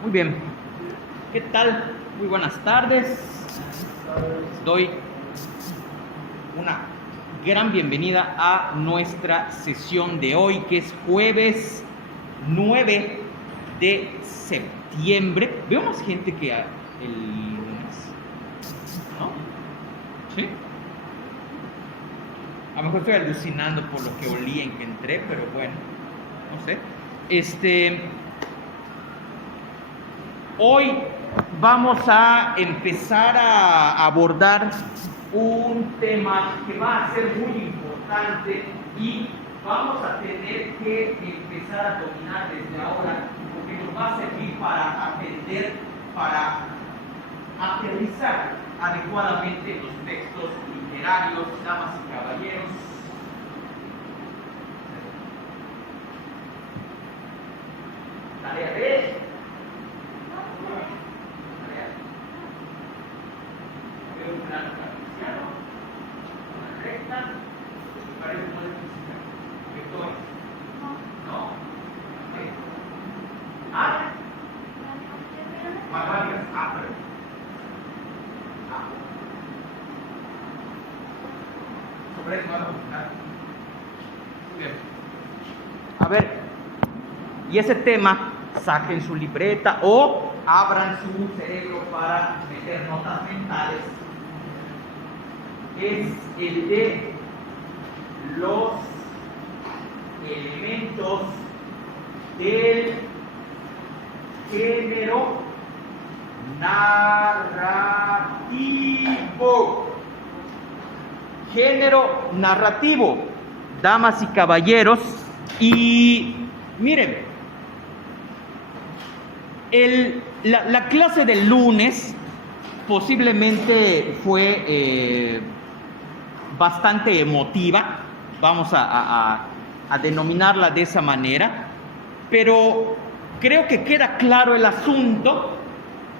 Muy bien, ¿qué tal? Muy buenas tardes. Doy una gran bienvenida a nuestra sesión de hoy, que es jueves 9 de septiembre. Veo más gente que el lunes, ¿no? ¿Sí? A lo mejor estoy alucinando por lo que olí en que entré, pero bueno, no sé. Hoy vamos a empezar a abordar un tema que va a ser muy importante y vamos a tener que empezar a dominar desde ahora, porque nos va a servir para aprender, para aterrizar adecuadamente los textos literarios, damas y caballeros. Tarea de un plano cartesiano, una recta, parece un física. Vectores. ¿No? ¿Okay? Varias. Pero. Sobre eso vamos a buscar. Muy bien. A ver, y ese tema, saquen su libreta o abran su cerebro para meter notas mentales. Es el de los elementos del género narrativo. Género narrativo, damas y caballeros. Y miren, la clase del lunes posiblemente fue bastante emotiva, vamos a denominarla de esa manera, pero creo que queda claro el asunto.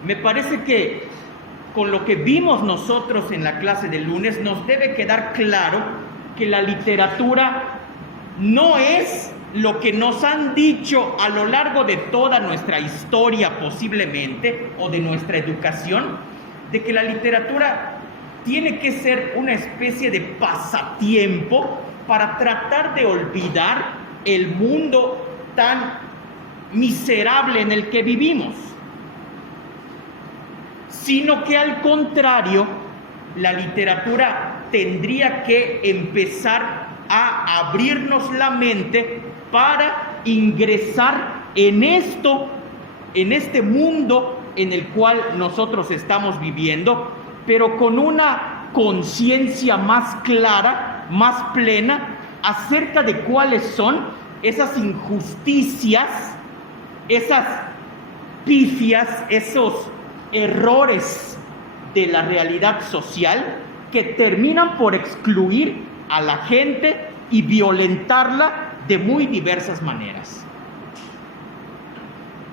Me parece que con lo que vimos nosotros en la clase del lunes nos debe quedar claro que la literatura no es lo que nos han dicho a lo largo de toda nuestra historia posiblemente, o de nuestra educación, de que la literatura tiene que ser una especie de pasatiempo para tratar de olvidar el mundo tan miserable en el que vivimos, sino que al contrario, la literatura tendría que empezar a abrirnos la mente para ingresar en este mundo en el cual nosotros estamos viviendo, pero con una conciencia más clara, más plena, acerca de cuáles son esas injusticias, esas pifias, esos errores de la realidad social que terminan por excluir a la gente y violentarla de muy diversas maneras.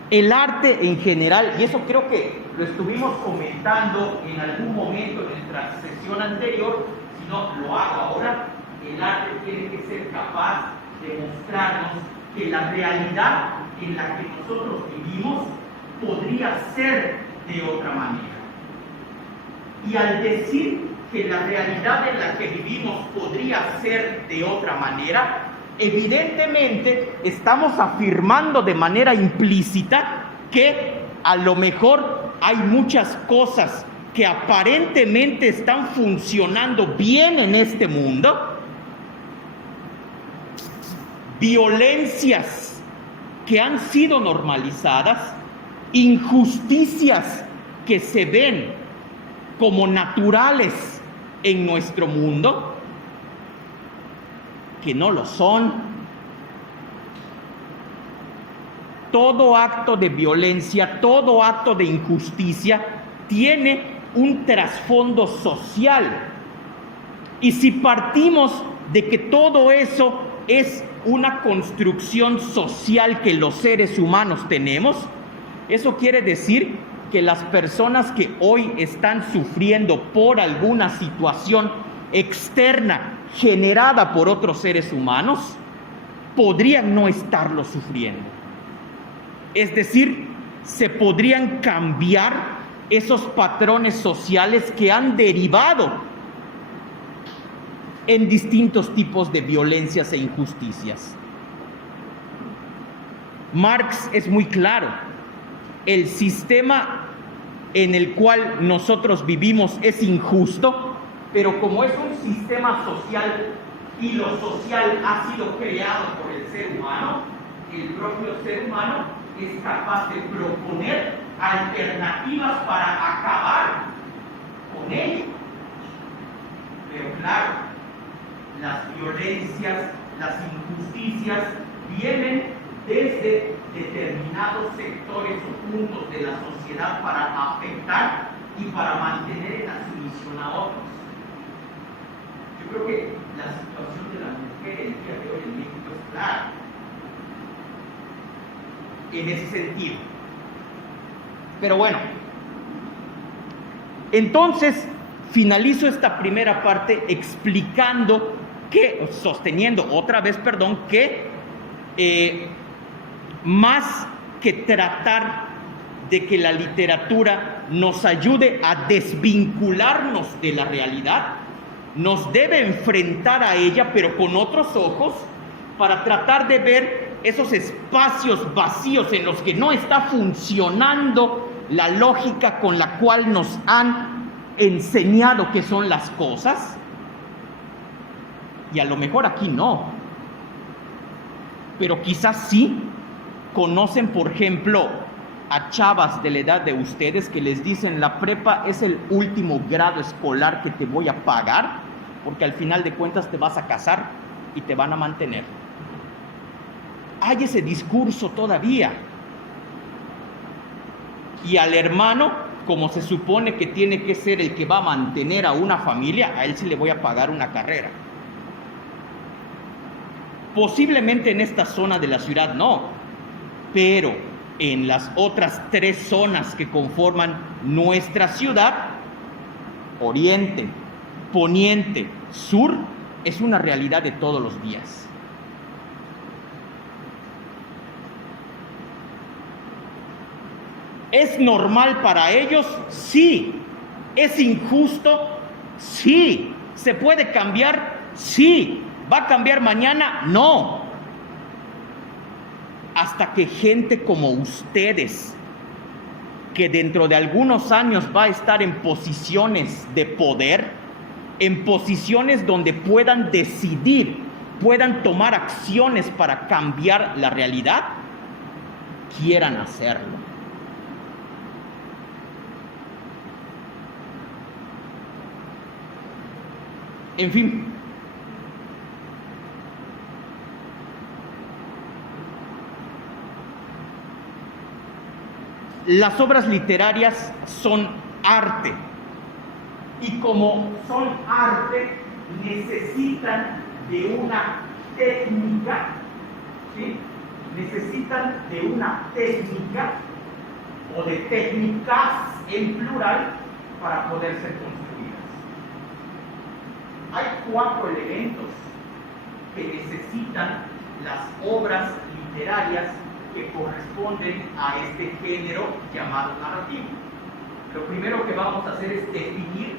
El arte en general, y eso creo que lo estuvimos comentando en algún momento de nuestra sesión anterior, si no lo hago ahora, el arte tiene que ser capaz de mostrarnos que la realidad en la que nosotros vivimos podría ser de otra manera. Y al decir que la realidad en la que vivimos podría ser de otra manera, evidentemente estamos afirmando de manera implícita que a lo mejor hay muchas cosas que aparentemente están funcionando bien en este mundo, violencias que han sido normalizadas, injusticias que se ven como naturales en nuestro mundo, que no lo son. Todo acto de violencia, todo acto de injusticia tiene un trasfondo social. Y si partimos de que todo eso es una construcción social que los seres humanos tenemos, eso quiere decir que las personas que hoy están sufriendo por alguna situación externa generada por otros seres humanos, podrían no estarlo sufriendo. Es decir, se podrían cambiar esos patrones sociales que han derivado en distintos tipos de violencias e injusticias. Marx es muy claro: el sistema en el cual nosotros vivimos es injusto, pero como es un sistema social y lo social ha sido creado por el ser humano, el propio ser humano es capaz de proponer alternativas para acabar con ello. Pero claro, las violencias, las injusticias vienen desde determinados sectores o puntos de la sociedad para afectar y para mantener en la sumisión a otros. Yo creo que la situación de la mujer el día de hoy en México es clara en ese sentido. Pero bueno, entonces finalizo esta primera parte explicando que, sosteniendo otra vez, que más que tratar de que la literatura nos ayude a desvincularnos de la realidad, nos debe enfrentar a ella, pero con otros ojos, para tratar de ver esos espacios vacíos en los que no está funcionando la lógica con la cual nos han enseñado que son las cosas. Y a lo mejor aquí no, pero quizás sí conocen, por ejemplo, a chavas de la edad de ustedes que les dicen: la prepa es el último grado escolar que te voy a pagar, porque al final de cuentas te vas a casar y te van a mantener. Hay ese discurso todavía. Y al hermano, como se supone que tiene que ser el que va a mantener a una familia, a él sí le voy a pagar una carrera. Posiblemente en esta zona de la ciudad no, pero en las otras 3 zonas que conforman nuestra ciudad, oriente, poniente, sur, es una realidad de todos los días. ¿Es normal para ellos? Sí. ¿Es injusto? Sí. ¿Se puede cambiar? Sí. ¿Va a cambiar mañana? No. Hasta que gente como ustedes, que dentro de algunos años va a estar en posiciones de poder, en posiciones donde puedan decidir, puedan tomar acciones para cambiar la realidad, quieran hacerlo. En fin, las obras literarias son arte, y como son arte, necesitan de una técnica, ¿sí? Necesitan de una técnica o de técnicas en plural para poder ser construidas. Hay 4 elementos que necesitan las obras literarias que corresponden a este género llamado narrativo. Lo primero que vamos a hacer es definir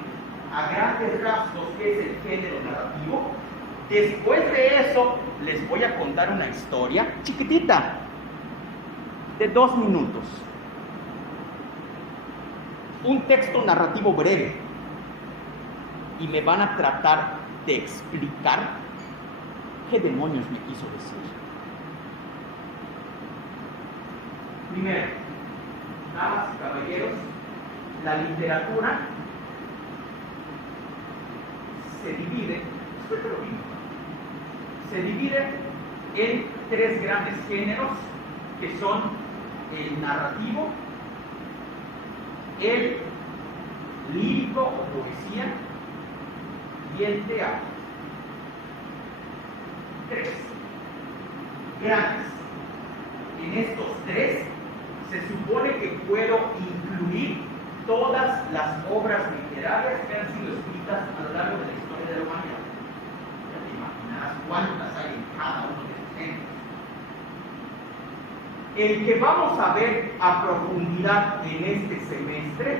a grandes rasgos qué es el género narrativo. Después de eso, les voy a contar una historia chiquitita, de 2 minutos. un texto narrativo breve y me van a tratar de explicar qué demonios me quiso decir. Primero, damas y caballeros, la literatura se divide en tres grandes géneros que son el narrativo, el lírico o poesía y el teatro. Tres grandes. En estos tres se supone que puedo incluir todas las obras literarias que han sido escritas a lo largo de la historia de la humanidad. Ya te imaginarás cuántas hay en cada uno de estos géneros. El que vamos a ver a profundidad en este semestre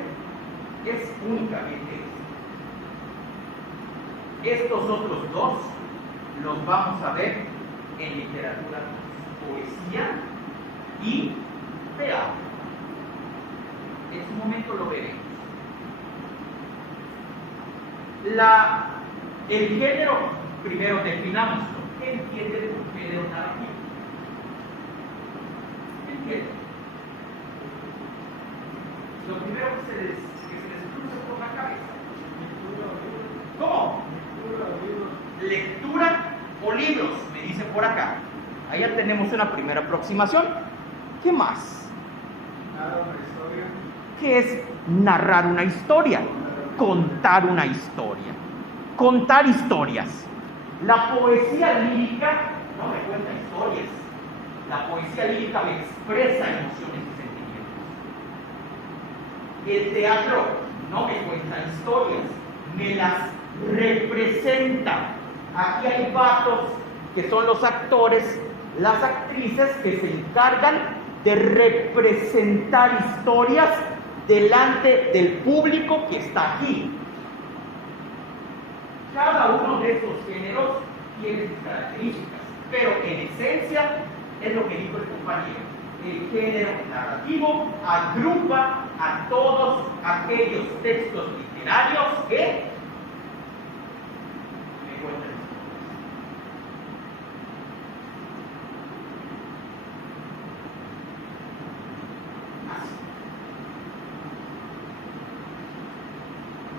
es únicamente este. Estos otros dos los vamos a ver en literatura, poesía y teatro. En su momento lo veremos. El género, primero definamos ¿qué entiende de un género narrativo? Lo primero que se les cruza por la cabeza. ¿Cómo? Lectura o libros, me dice por acá. Allá tenemos una primera aproximación. ¿Qué más? ¿Qué es narrar una historia? Contar una historia. Contar historias. La poesía lírica no me cuenta historias. La poesía lírica me expresa emociones y sentimientos. El teatro no me cuenta historias, me las representa. Aquí hay vatos que son los actores, las actrices que se encargan de representar historias delante del público que está aquí. Cada uno de estos géneros tiene sus características, pero en esencia es lo que dijo el compañero. El género narrativo agrupa a todos aquellos textos literarios que me cuentan historias.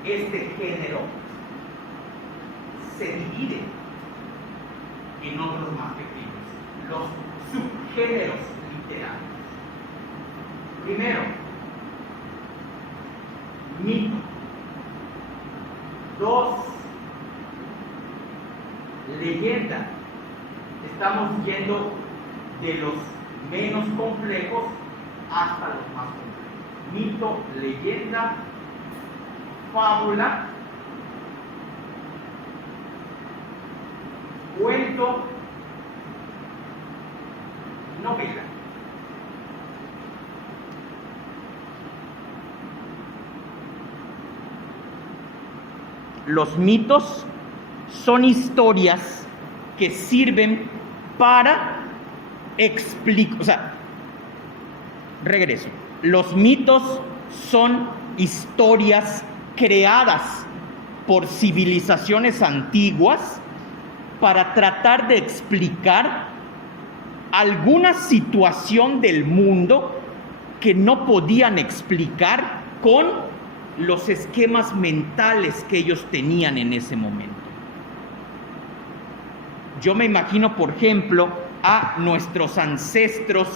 Este género se divide en otros más pequeños, los subgéneros literarios. Primero, mito. 2, leyenda. Estamos yendo de los menos complejos hasta los más complejos. Mito, leyenda, fábula, cuento, novela. Los mitos son historias que sirven para explicar, regreso. Los mitos son historias creadas por civilizaciones antiguas para tratar de explicar alguna situación del mundo que no podían explicar con los esquemas mentales que ellos tenían en ese momento. Yo me imagino, por ejemplo, a nuestros ancestros,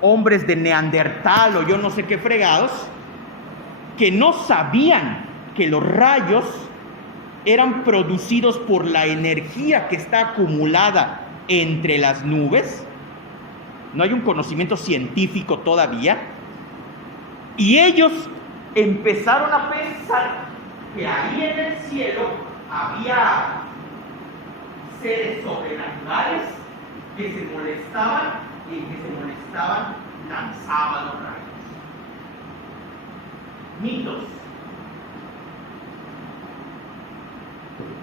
hombres de Neandertal o yo no sé qué fregados, que no sabían que los rayos eran producidos por la energía que está acumulada entre las nubes. No hay un conocimiento científico todavía. Y ellos empezaron a pensar que ahí en el cielo había seres sobrenaturales que se molestaban y lanzaban los rayos. Mitos.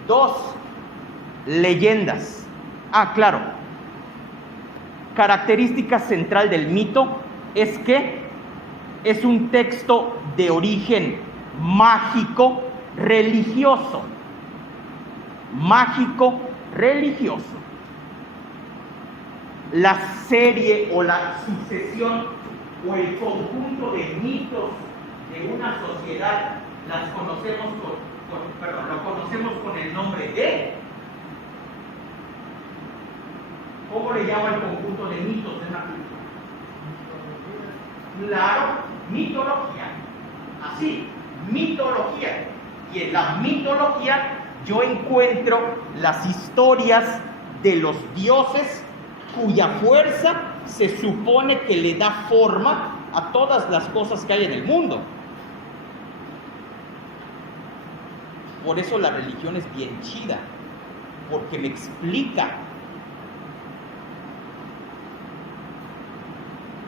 2, leyendas. Claro. Característica central del mito es que es un texto de origen mágico religioso. Mágico religioso. La serie o la sucesión o el conjunto de mitos de una sociedad las conocemos lo conocemos con el nombre de, ¿cómo le llama el conjunto de mitos de una cultura? Claro, mitología. Así, mitología. Y en la mitología yo encuentro las historias de los dioses cuya fuerza se supone que le da forma a todas las cosas que hay en el mundo. Por eso la religión es bien chida, porque me explica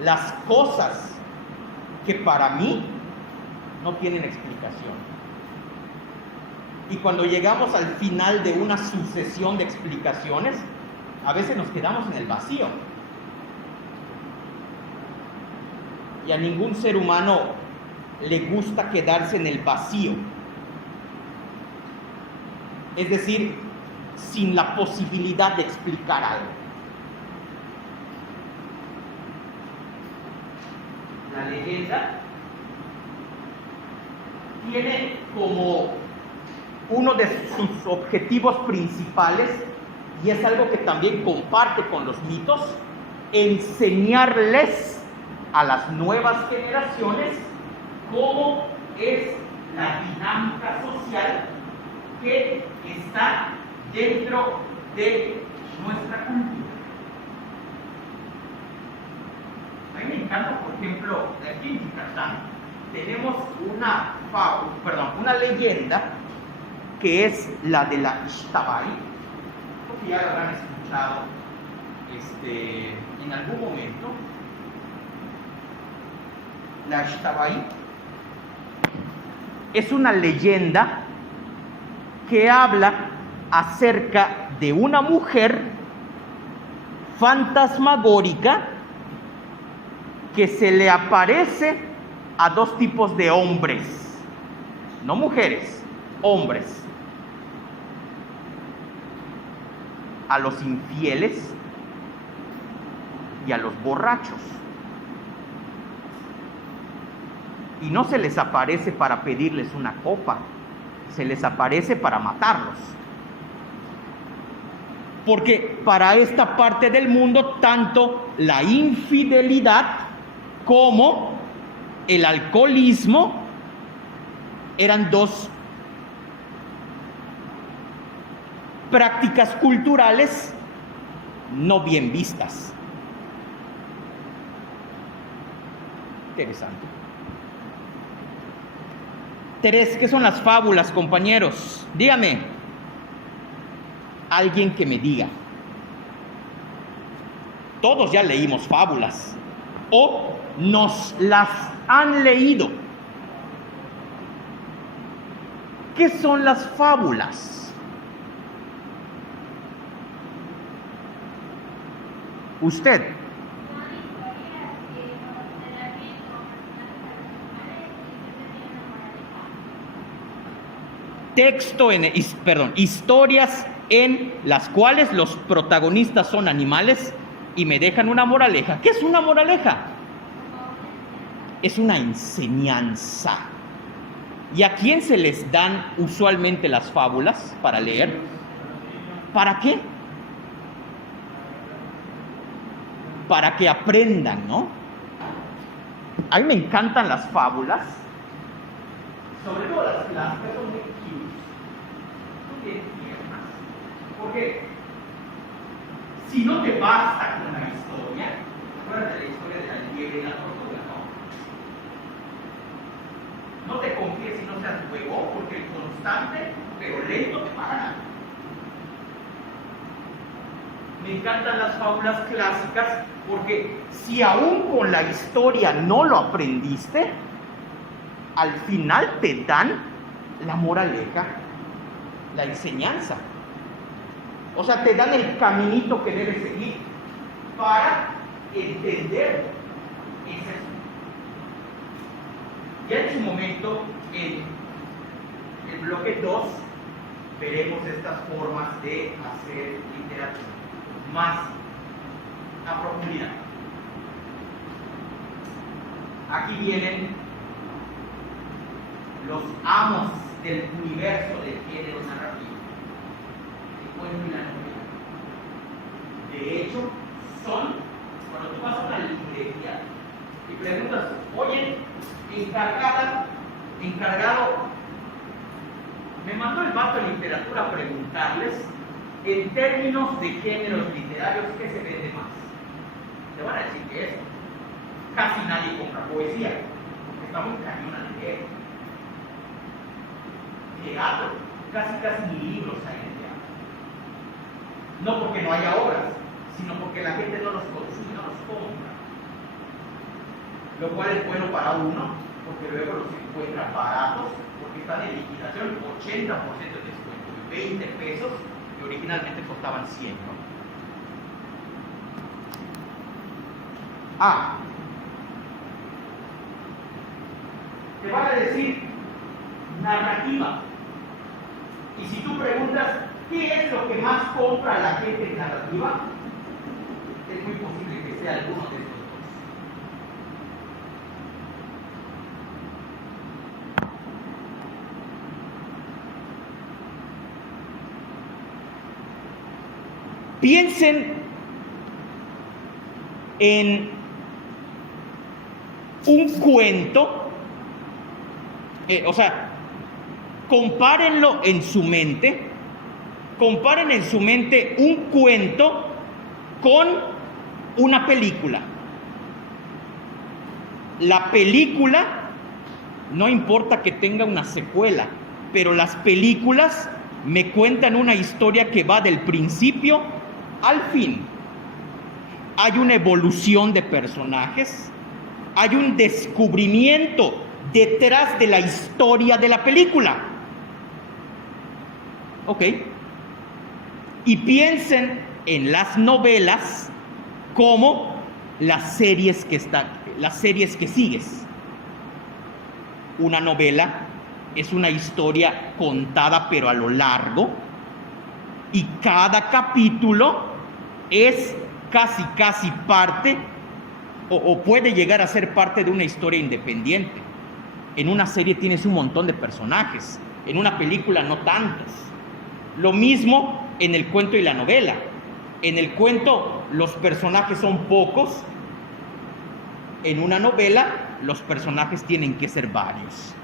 las cosas que para mí no tienen explicación. Y cuando llegamos al final de una sucesión de explicaciones, a veces nos quedamos en el vacío. Y a ningún ser humano le gusta quedarse en el vacío. Es decir, sin la posibilidad de explicar algo. La leyenda tiene como uno de sus objetivos principales, y es algo que también comparte con los mitos, enseñarles a las nuevas generaciones cómo es la dinámica social que está dentro de nuestra cultura. A mí me encanta, por ejemplo, aquí en Yucatán tenemos una leyenda que es la de la Ixtabay, porque ya lo habrán escuchado en algún momento. La Ixtabay es una leyenda que habla acerca de una mujer fantasmagórica que se le aparece a dos tipos de hombres, no mujeres, hombres, a los infieles y a los borrachos. Y no se les aparece para pedirles una copa, se les aparece para matarlos. Porque para esta parte del mundo, tanto la infidelidad como el alcoholismo eran dos prácticas culturales no bien vistas. Interesante. 3, ¿qué son las fábulas, compañeros? Dígame. Alguien que me diga. Todos ya leímos fábulas o nos las han leído. ¿Qué son las fábulas? Usted. Historias en las cuales los protagonistas son animales y me dejan una moraleja. ¿Qué es una moraleja? Es una enseñanza. ¿Y a quién se les dan usualmente las fábulas para leer? ¿Para qué? Para que aprendan, ¿no? A mí me encantan las fábulas, sobre todo las clásicas, son muy cute, son bien tiernas, porque si no te basta con la historia, acuérdate de la historia de la liebre y la tortuga, ¿no? No te confíes y no seas huevón, porque el constante, pero lento te pagará. Me encantan las fábulas clásicas porque si aún con la historia no lo aprendiste, al final te dan la moraleja, la enseñanza. O sea, te dan el caminito que debes seguir para entender ese Ya en su momento, en el bloque 2, veremos estas formas de hacer literatura más a profundidad. Aquí vienen los amos del universo del género narrativo, el cuento y la novela. De hecho, son, cuando tú vas a una librería y preguntas, oye, encargado, me mandó el vato de literatura a preguntarles, en términos de géneros literarios, ¿qué se vende más? Te van a decir que eso. Casi nadie compra poesía, porque está muy cañona de leer. Teatro, casi ni libros hay en teatro. No porque no haya obras, sino porque la gente no los consume, no los compra. Lo cual es bueno para uno, porque luego los encuentra baratos, porque están en liquidación, 80% de descuento, 20 pesos, que originalmente costaban 100, ¿no? Te van a decir narrativa. Y si tú preguntas, ¿qué es lo que más compra la gente en narrativa? Es muy posible que sea alguno de estos dos. Piensen en un cuento, compárenlo en su mente, comparen en su mente un cuento con una película. La película, no importa que tenga una secuela, pero las películas me cuentan una historia que va del principio al fin. Hay una evolución de personajes, hay un descubrimiento detrás de la historia de la película. ¿Ok? Y piensen en las novelas como las series que sigues. Una novela es una historia contada pero a lo largo, y cada capítulo es casi parte o puede llegar a ser parte de una historia independiente. En una serie tienes un montón de personajes, en una película no tantos. Lo mismo en el cuento y la novela. En el cuento los personajes son pocos, en una novela los personajes tienen que ser varios.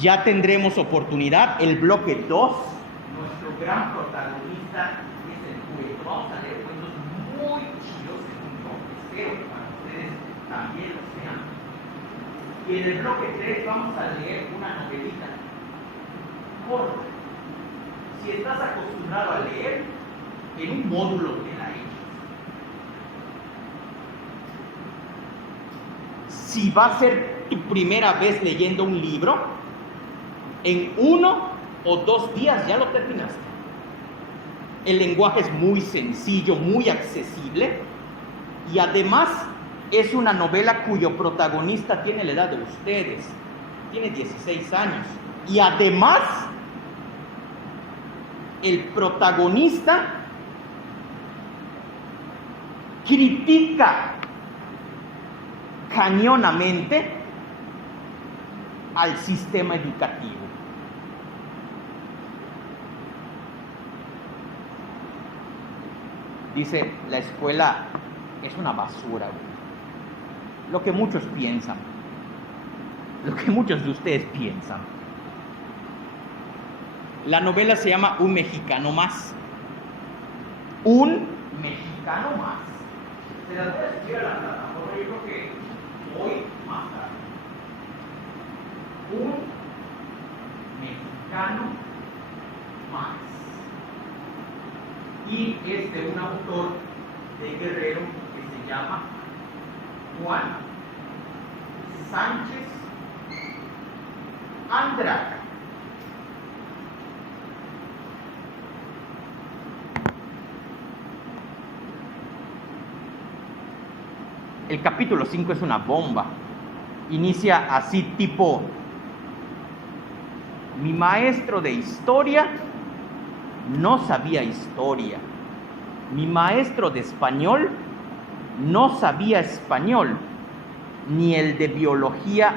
Ya tendremos oportunidad, el bloque 2, nuestro gran protagonista es el cuento. Vamos a leer cuentos muy chidos, espero que para ustedes también lo sean. Y en el bloque 3 vamos a leer una novelita corta. Si estás acostumbrado a leer, en un módulo te la echas. Si va a ser tu primera vez leyendo un libro, en 1 o 2 días ya lo terminaste. El lenguaje es muy sencillo, muy accesible, y además es una novela cuyo protagonista tiene la edad de ustedes, tiene 16 años, y además el protagonista critica cañonamente al sistema educativo. Dice, la escuela es una basura, güey. Lo que muchos piensan, lo que muchos de ustedes piensan. La novela se llama Un Mexicano Más. Un Mexicano Más. Se las voy a escribir a la plataforma, yo creo que hoy más tarde. Un Mexicano Más. Y es de un autor de Guerrero que se llama Juan Sánchez Andraca. El capítulo 5 es una bomba. Inicia así tipo: mi maestro de historia no sabía historia. Mi maestro de español no sabía español. Ni el de biología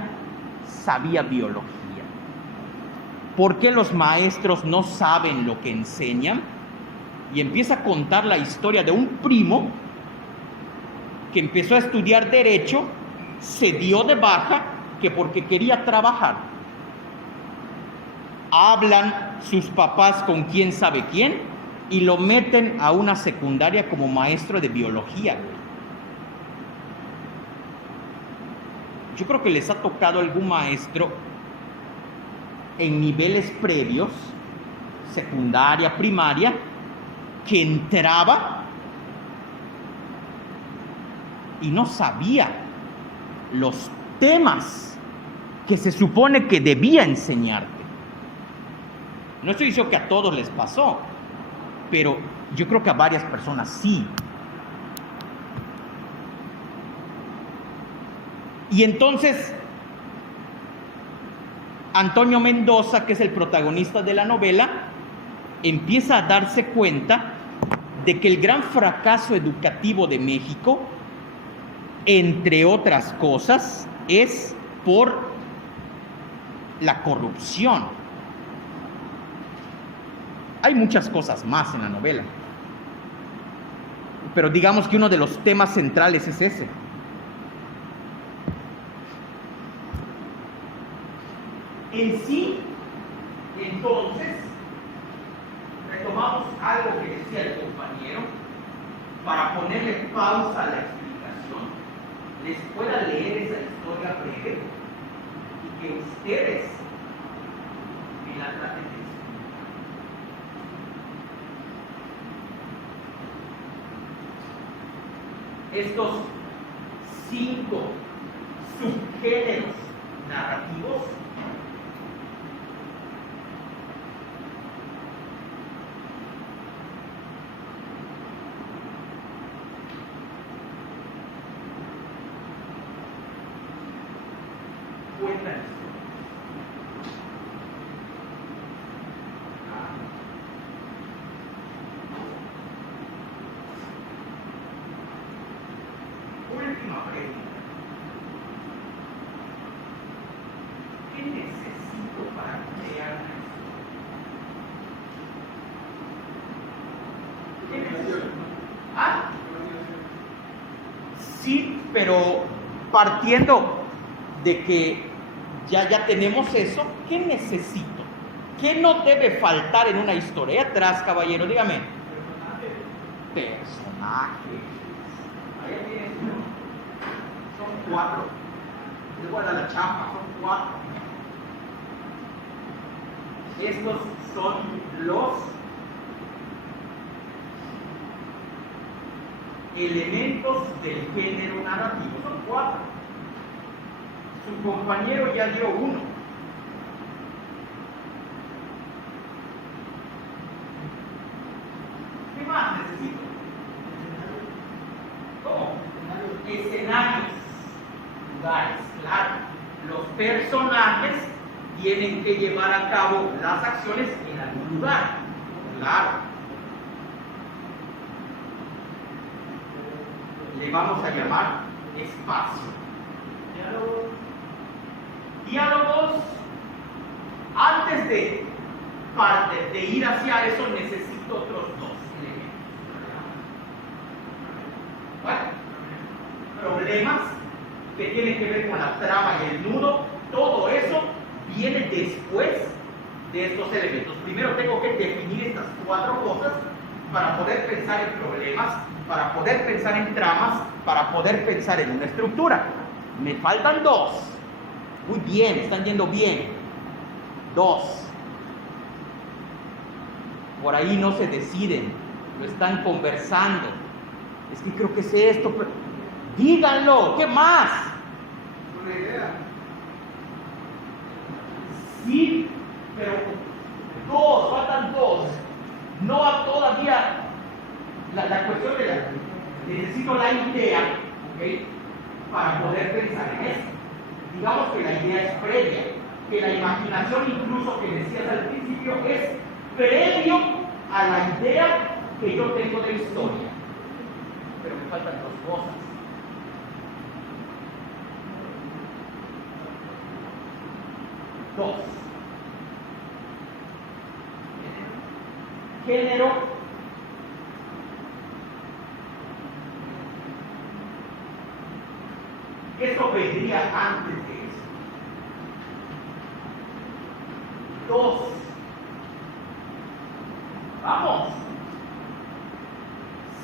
sabía biología. ¿Por qué los maestros no saben lo que enseñan? Y empieza a contar la historia de un primo que empezó a estudiar derecho, se dio de baja, que porque quería trabajar. Hablan sus papás con quién sabe quién y lo meten a una secundaria como maestro de biología. Yo creo que les ha tocado algún maestro en niveles previos, secundaria, primaria, que entraba y no sabía los temas que se supone que debía enseñarte. No estoy diciendo que a todos les pasó, pero yo creo que a varias personas sí. Y entonces Antonio Mendoza, que es el protagonista de la novela, empieza a darse cuenta de que el gran fracaso educativo de México, entre otras cosas, es por la corrupción. Hay muchas cosas más en la novela, pero digamos que uno de los temas centrales es ese. En sí, entonces, retomamos algo que decía el compañero para ponerle pausa a la explicación. Les pueda leer esa historia breve y que ustedes me la traten de explicar. Estos 5 subgéneros narrativos cuentan última pregunta. ¿Qué necesito para crear una historia? ¿Qué necesito? ¿Ah? Sí, pero partiendo de que ya tenemos eso, ¿qué necesito? ¿Qué no debe faltar en una historia? Atrás, caballero, dígame. Personajes. Allá tienes uno. Son 4. Les voy a dar la chapa, son 4. Estos son los elementos del género narrativo. Son 4. Su compañero ya dio 1. ¿Qué más necesito? ¿Cómo? Escenarios, lugares, claro. Los personajes tienen que llevar a cabo las acciones en algún lugar, claro. Le vamos a llamar espacio. Diálogos. Antes de ir hacia eso necesito otros 2 elementos. Bueno, problemas que tienen que ver con la trama y el nudo, todo eso viene después de estos elementos. Primero tengo que definir estas 4 cosas para poder pensar en problemas, para poder pensar en tramas, para poder pensar en una estructura. Me faltan 2. Muy bien, están yendo bien. 2. Por ahí no se deciden, lo están conversando. Es que creo que es esto, pero díganlo, ¿qué más? Una idea. Sí, pero 2, faltan 2. No ha todavía la cuestión de necesito la idea, ¿ok? para poder pensar en esto. Digamos que la idea es previa, que la imaginación incluso que decías al principio es previo a la idea que yo tengo de historia. Pero me faltan dos cosas. Dos. Género. Esto vendría antes de eso. Dos. Vamos.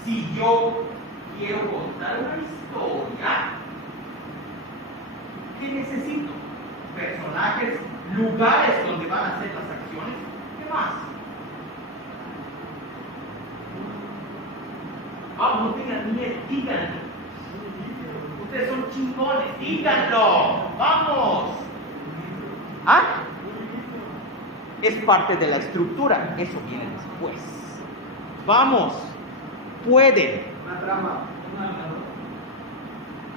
Si yo quiero contar una historia, ¿qué necesito? Personajes, lugares donde van a hacer las acciones. ¿Qué más? Vamos, no tengan miedo, díganlo. Ustedes son chingones, díganlo. Vamos. ¿Ah? Es parte de la estructura, eso viene después. Vamos, pueden. Una trama.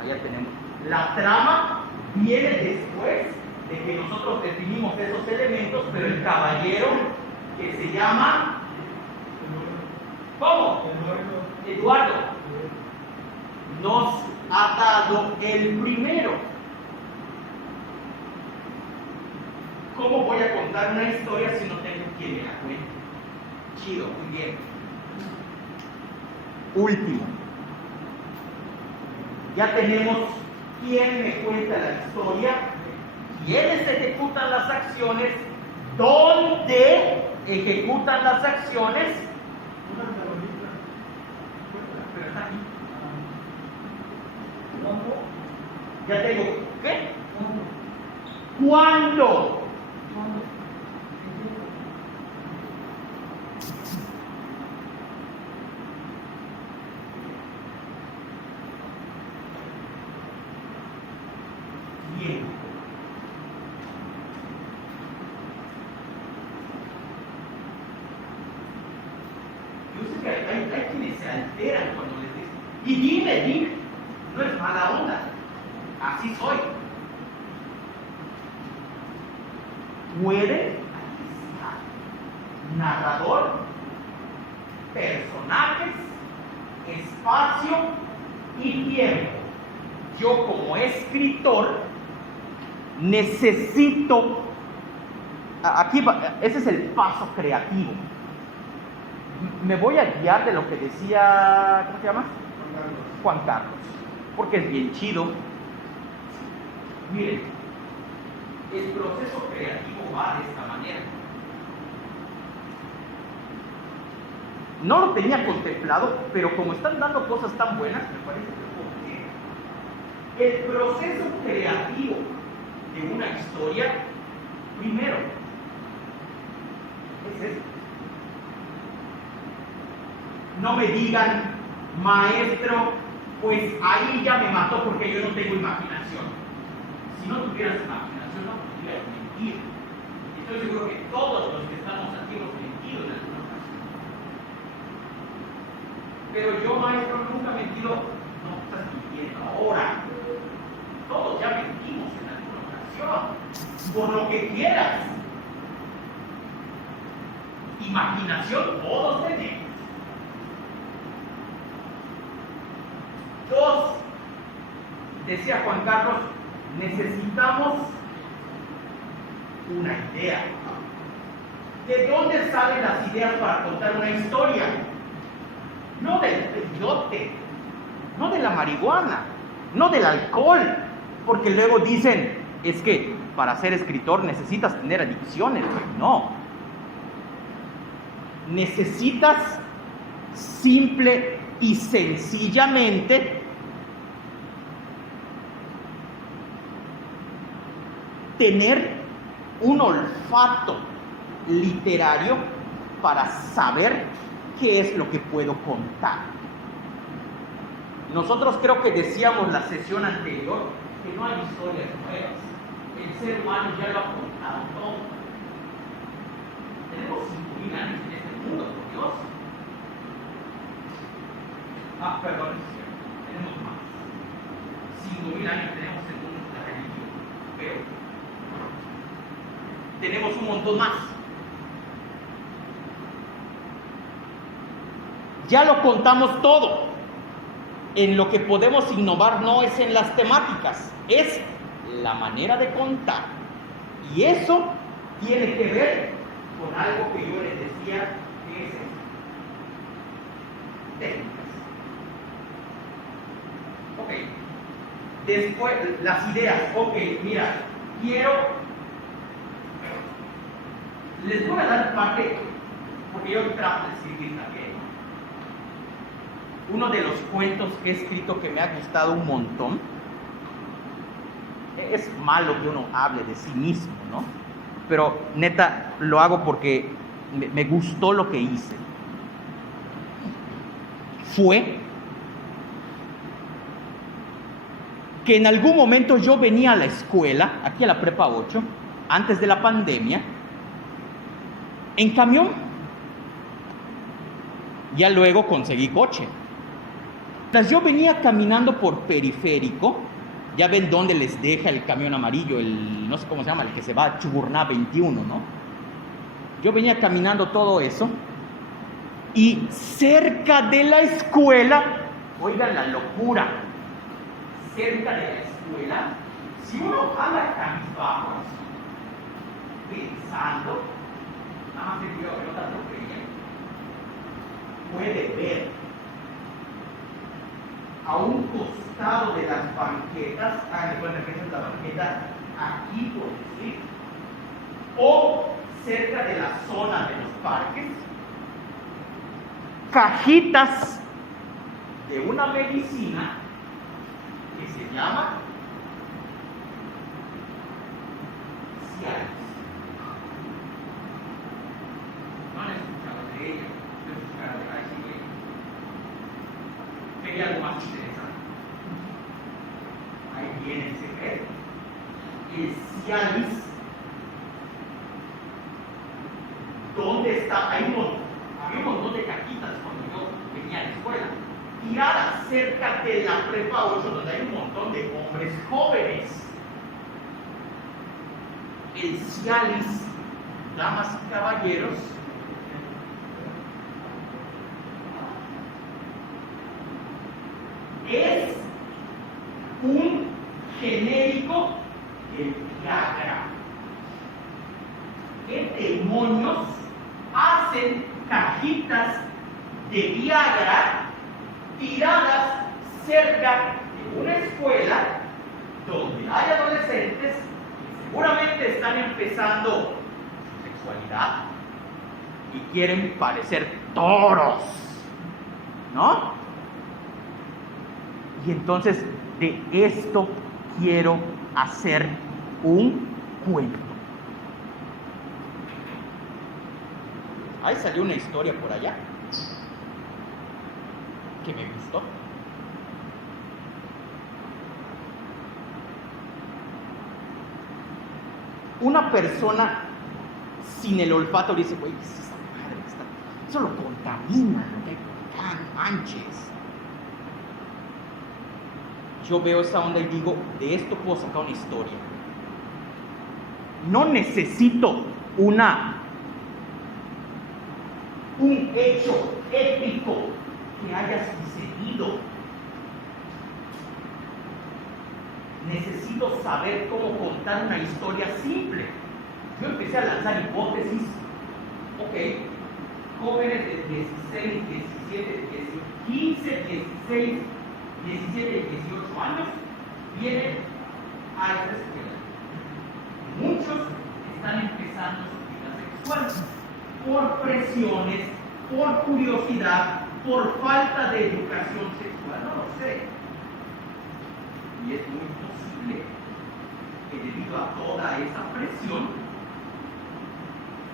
Allá tenemos. La trama viene después de que nosotros definimos esos elementos, pero el caballero que se llama, ¿cómo? Eduardo, nos ha dado el primero. ¿Cómo voy a contar una historia si no tengo quien me la cuente? Chido, muy bien. Último. Ya tenemos quién me cuenta la historia, quiénes ejecutan las acciones, dónde ejecutan las acciones. Pero está aquí. Ya tengo, ¿qué? ¿Cuándo? Bien. Yo sé que hay quienes se alteran cuando les dicen, y dime, no es mala onda, así soy. Puede narrador, personajes, espacio y tiempo. Yo como escritor necesito, aquí ese es el paso creativo. Me voy a guiar de lo que decía, ¿cómo se llama? Juan Carlos, porque es bien chido. Miren, el proceso creativo va de esta manera. No lo tenía contemplado, pero como están dando cosas tan buenas, me parece que el proceso creativo de una historia, primero, es esto. No me digan, maestro, pues ahí ya me mató porque yo no tengo imaginación. Si no tuvieras imaginación, no podrías mentir. Estoy seguro que todos los que estamos aquí hemos mentido en alguna ocasión. Pero yo, maestro, nunca he mentido. No, estás mintiendo ahora. Todos ya mentimos en alguna ocasión. Por lo que quieras. Imaginación todos tenemos. Dos, decía Juan Carlos, necesitamos una idea. ¿De dónde salen las ideas para contar una historia? No del peyote, no de la marihuana, no del alcohol, porque luego dicen, es que para ser escritor necesitas tener adicciones. No. Necesitas simple y sencillamente tener un olfato literario para saber qué es lo que puedo contar. Nosotros creo que decíamos la sesión anterior que no hay historias nuevas. El ser humano ya lo ha contado todo. Tenemos 5.000 años en este mundo, por Dios. Perdón, tenemos más. 5.000 años tenemos según la religión, pero tenemos un montón más. Ya lo contamos todo. En lo que podemos innovar no es en las temáticas, es la manera de contar. Y eso tiene que ver con algo que yo les decía que es técnicas. Ok. Después, las ideas. Ok, mira, les voy a dar parte, porque yo trato de escribir también. Uno de los cuentos que he escrito que me ha gustado un montón. Es malo que uno hable de sí mismo, ¿no? Pero neta, lo hago porque me gustó lo que hice. Fue que en algún momento yo venía a la escuela, aquí a la Prepa 8, antes de la pandemia, en camión. Ya luego conseguí coche. Mientras yo venía caminando por Periférico, ya ven dónde les deja el camión amarillo, no sé cómo se llama, el que se va a Chuburná 21, ¿no? Yo venía caminando todo eso, y cerca de la escuela, oigan la locura, cerca de la escuela, si uno anda cabizbajo, pensando, nada más que yo no te atropellen, puede ver a un costado de las banquetas, hagan de cuenta que esa es la banqueta aquí, por decir, o cerca de la zona de los parques, cajitas de una medicina que se llama Cialis. No han escuchado de ella, no han escuchado de ella. Quería algo más interesante. Ahí viene el secreto. El Cialis, ¿dónde está? Había un montón de cajitas cuando yo venía a la escuela, tiradas cerca de la Prepa 8, donde hay un montón de hombres jóvenes. El Cialis, damas y caballeros, es un genérico del Viagra. ¿Qué demonios hacen cajitas de Viagra tiradas cerca de una escuela donde hay adolescentes que seguramente están empezando su sexualidad y quieren parecer toros, ¿no? Y entonces de esto quiero hacer un cuento. Ahí salió una historia por allá que me gustó. Una persona sin el olfato dice, güey, ¿qué es esa madre? Eso lo contamina, lo que hay por acá, no manches. Yo veo esa onda y digo, de esto puedo sacar una historia. No necesito un hecho épico que haya sucedido. Necesito saber cómo contar una historia simple. Yo empecé a lanzar hipótesis. Ok, jóvenes de 16, 17, 15, 16, 17 y 18 años vienen a esta escuela. Muchos están empezando su vida sexual por presiones, por curiosidad, por falta de educación sexual, no lo sé. Y es muy posible que debido a toda esa presión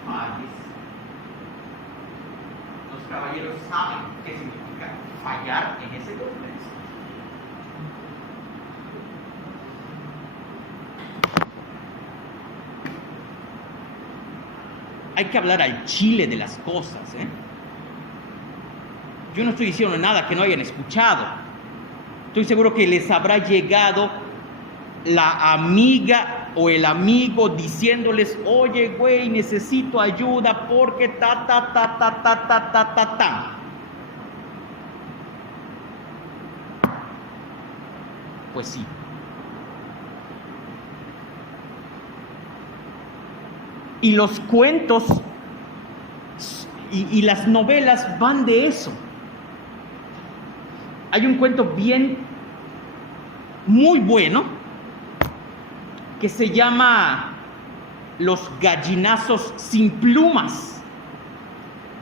falles. Los caballeros saben qué significa fallar en ese contexto. Hay que hablar al chile de las cosas, ¿eh? Yo no estoy diciendo nada que no hayan escuchado. Estoy seguro que les habrá llegado la amiga o el amigo diciéndoles, oye, güey, necesito ayuda porque ta. Pues sí. Y los cuentos y las novelas van de eso. Hay un cuento muy bueno, que se llama Los gallinazos sin plumas,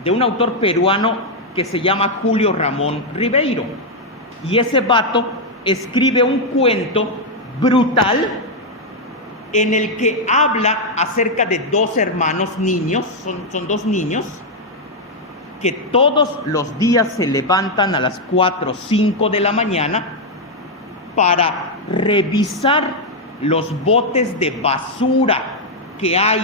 de un autor peruano que se llama Julio Ramón Ribeiro. Y ese vato escribe un cuento brutal en el que habla acerca de dos hermanos niños, son dos niños, que todos los días se levantan a las 4 o 5 de la mañana para revisar los botes de basura que hay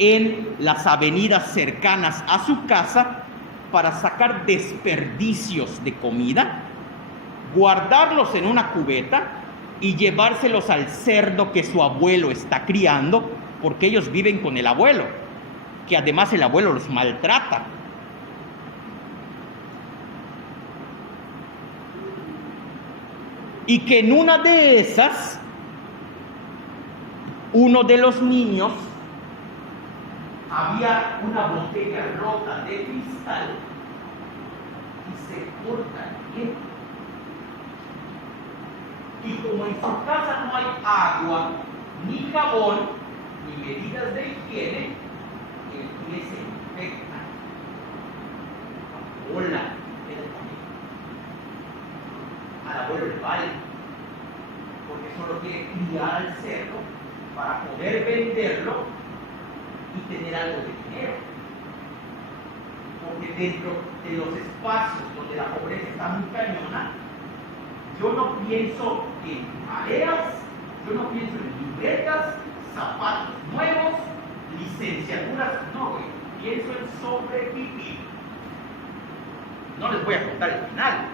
en las avenidas cercanas a su casa para sacar desperdicios de comida, guardarlos en una cubeta y llevárselos al cerdo que su abuelo está criando, porque ellos viven con el abuelo, que además el abuelo los maltrata. Y que en una de esas, uno de los niños, había una botella rota de cristal y se corta bien. Y como en su casa no hay agua, ni jabón, ni medidas de higiene, el pie se infecta. Hola, al abuelo le vale, porque solo quiere criar al cerdo para poder venderlo y tener algo de dinero. Porque dentro de los espacios donde la pobreza está muy cañona, yo no pienso en tareas, yo no pienso en libretas, zapatos nuevos, licenciaturas, no, güey, pienso en sobrevivir. No les voy a contar el final.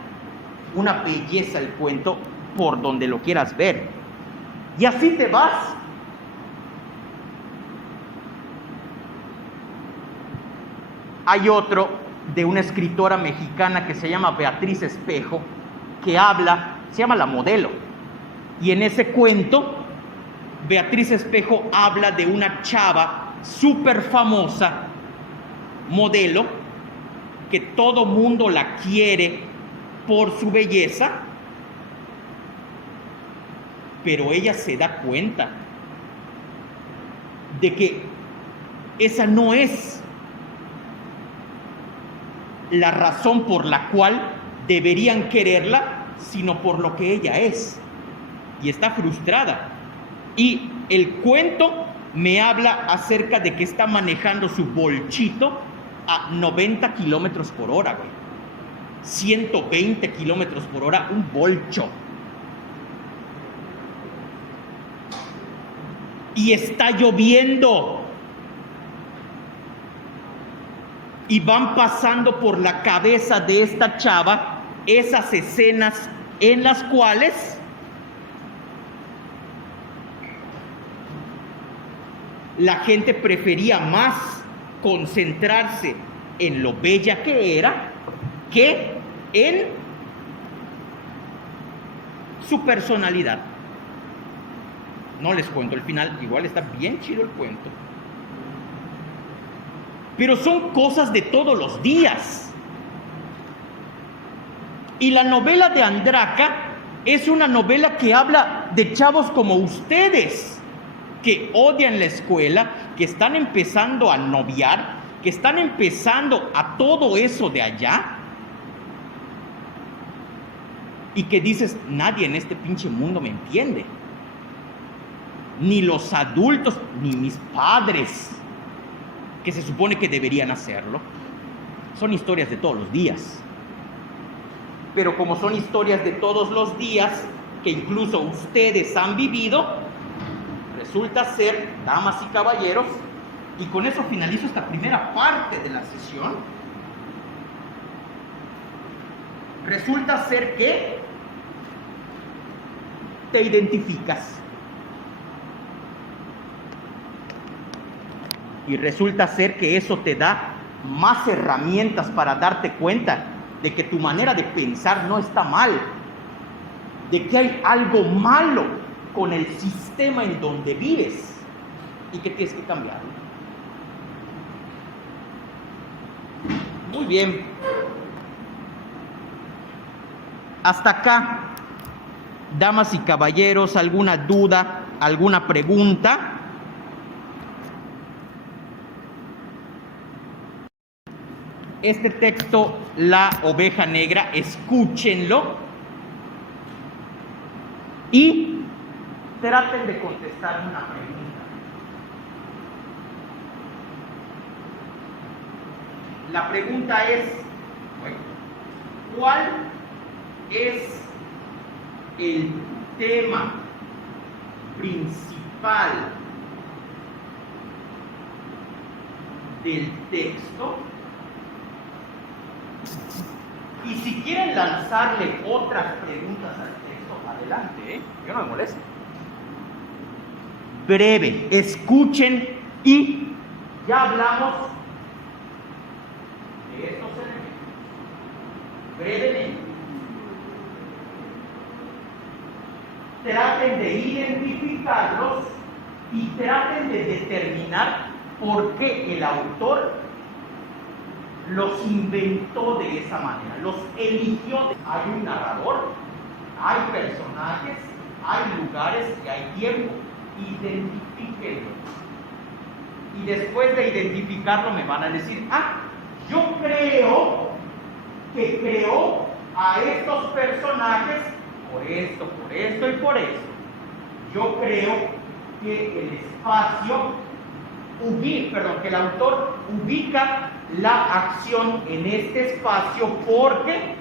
Una belleza el cuento por donde lo quieras ver. Y así te vas. Hay otro de una escritora mexicana que se llama Beatriz Espejo, que habla, se llama La Modelo. Y en ese cuento, Beatriz Espejo habla de una chava súper famosa, modelo, que todo mundo la quiere por su belleza, pero ella se da cuenta de que esa no es la razón por la cual deberían quererla, sino por lo que ella es, y está frustrada. Y el cuento me habla acerca de que está manejando su bolchito a 90 kilómetros por hora, güey. 120 kilómetros por hora, un bolcho. Y está lloviendo. Y van pasando por la cabeza de esta chava esas escenas en las cuales la gente prefería más concentrarse en lo bella que era que en su personalidad. No les cuento el final, igual está bien chido el cuento. Pero son cosas de todos los días. Y la novela de Andraka es una novela que habla de chavos como ustedes, que odian la escuela, que están empezando a noviar, que están empezando a todo eso de allá, y que dices, nadie en este pinche mundo me entiende. Ni los adultos, ni mis padres, que se supone que deberían hacerlo. Son historias de todos los días. Pero como son historias de todos los días, que incluso ustedes han vivido, resulta ser, damas y caballeros, y con eso finalizo esta primera parte de la sesión, resulta ser que te identificas. Y resulta ser que eso te da más herramientas para darte cuenta de que tu manera de pensar no está mal, de que hay algo malo con el sistema en donde vives y que tienes que cambiarlo. Muy bien. Hasta acá, damas y caballeros, ¿alguna duda, alguna pregunta? Este texto, La oveja negra, escúchenlo y traten de contestar una pregunta. La pregunta es, ¿cuál es el tema principal del texto? Y si quieren lanzarle otras preguntas al texto, adelante, yo no me molesto. Breve, escuchen y ya hablamos de estos elementos. Brevemente. Traten de identificarlos y traten de determinar por qué el autor los inventó de esa manera, los eligió. Hay un narrador, hay personajes, hay lugares y hay tiempo. Identifíquenlo. Y después de identificarlo me van a decir, yo creo que creó a estos personajes por esto y por esto. Yo creo que el espacio que el autor ubica la acción en este espacio porque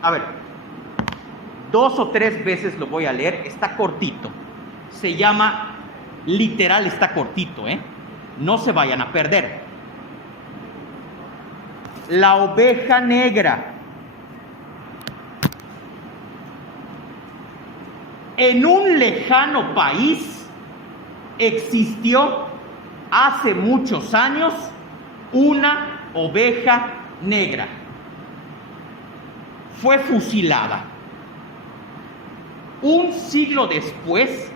a ver, 2 o 3 veces lo voy a leer, está cortito, se llama, literal está cortito, no se vayan a perder. La oveja negra. En un lejano país existió hace muchos años una oveja negra. Fue fusilada. Un siglo después,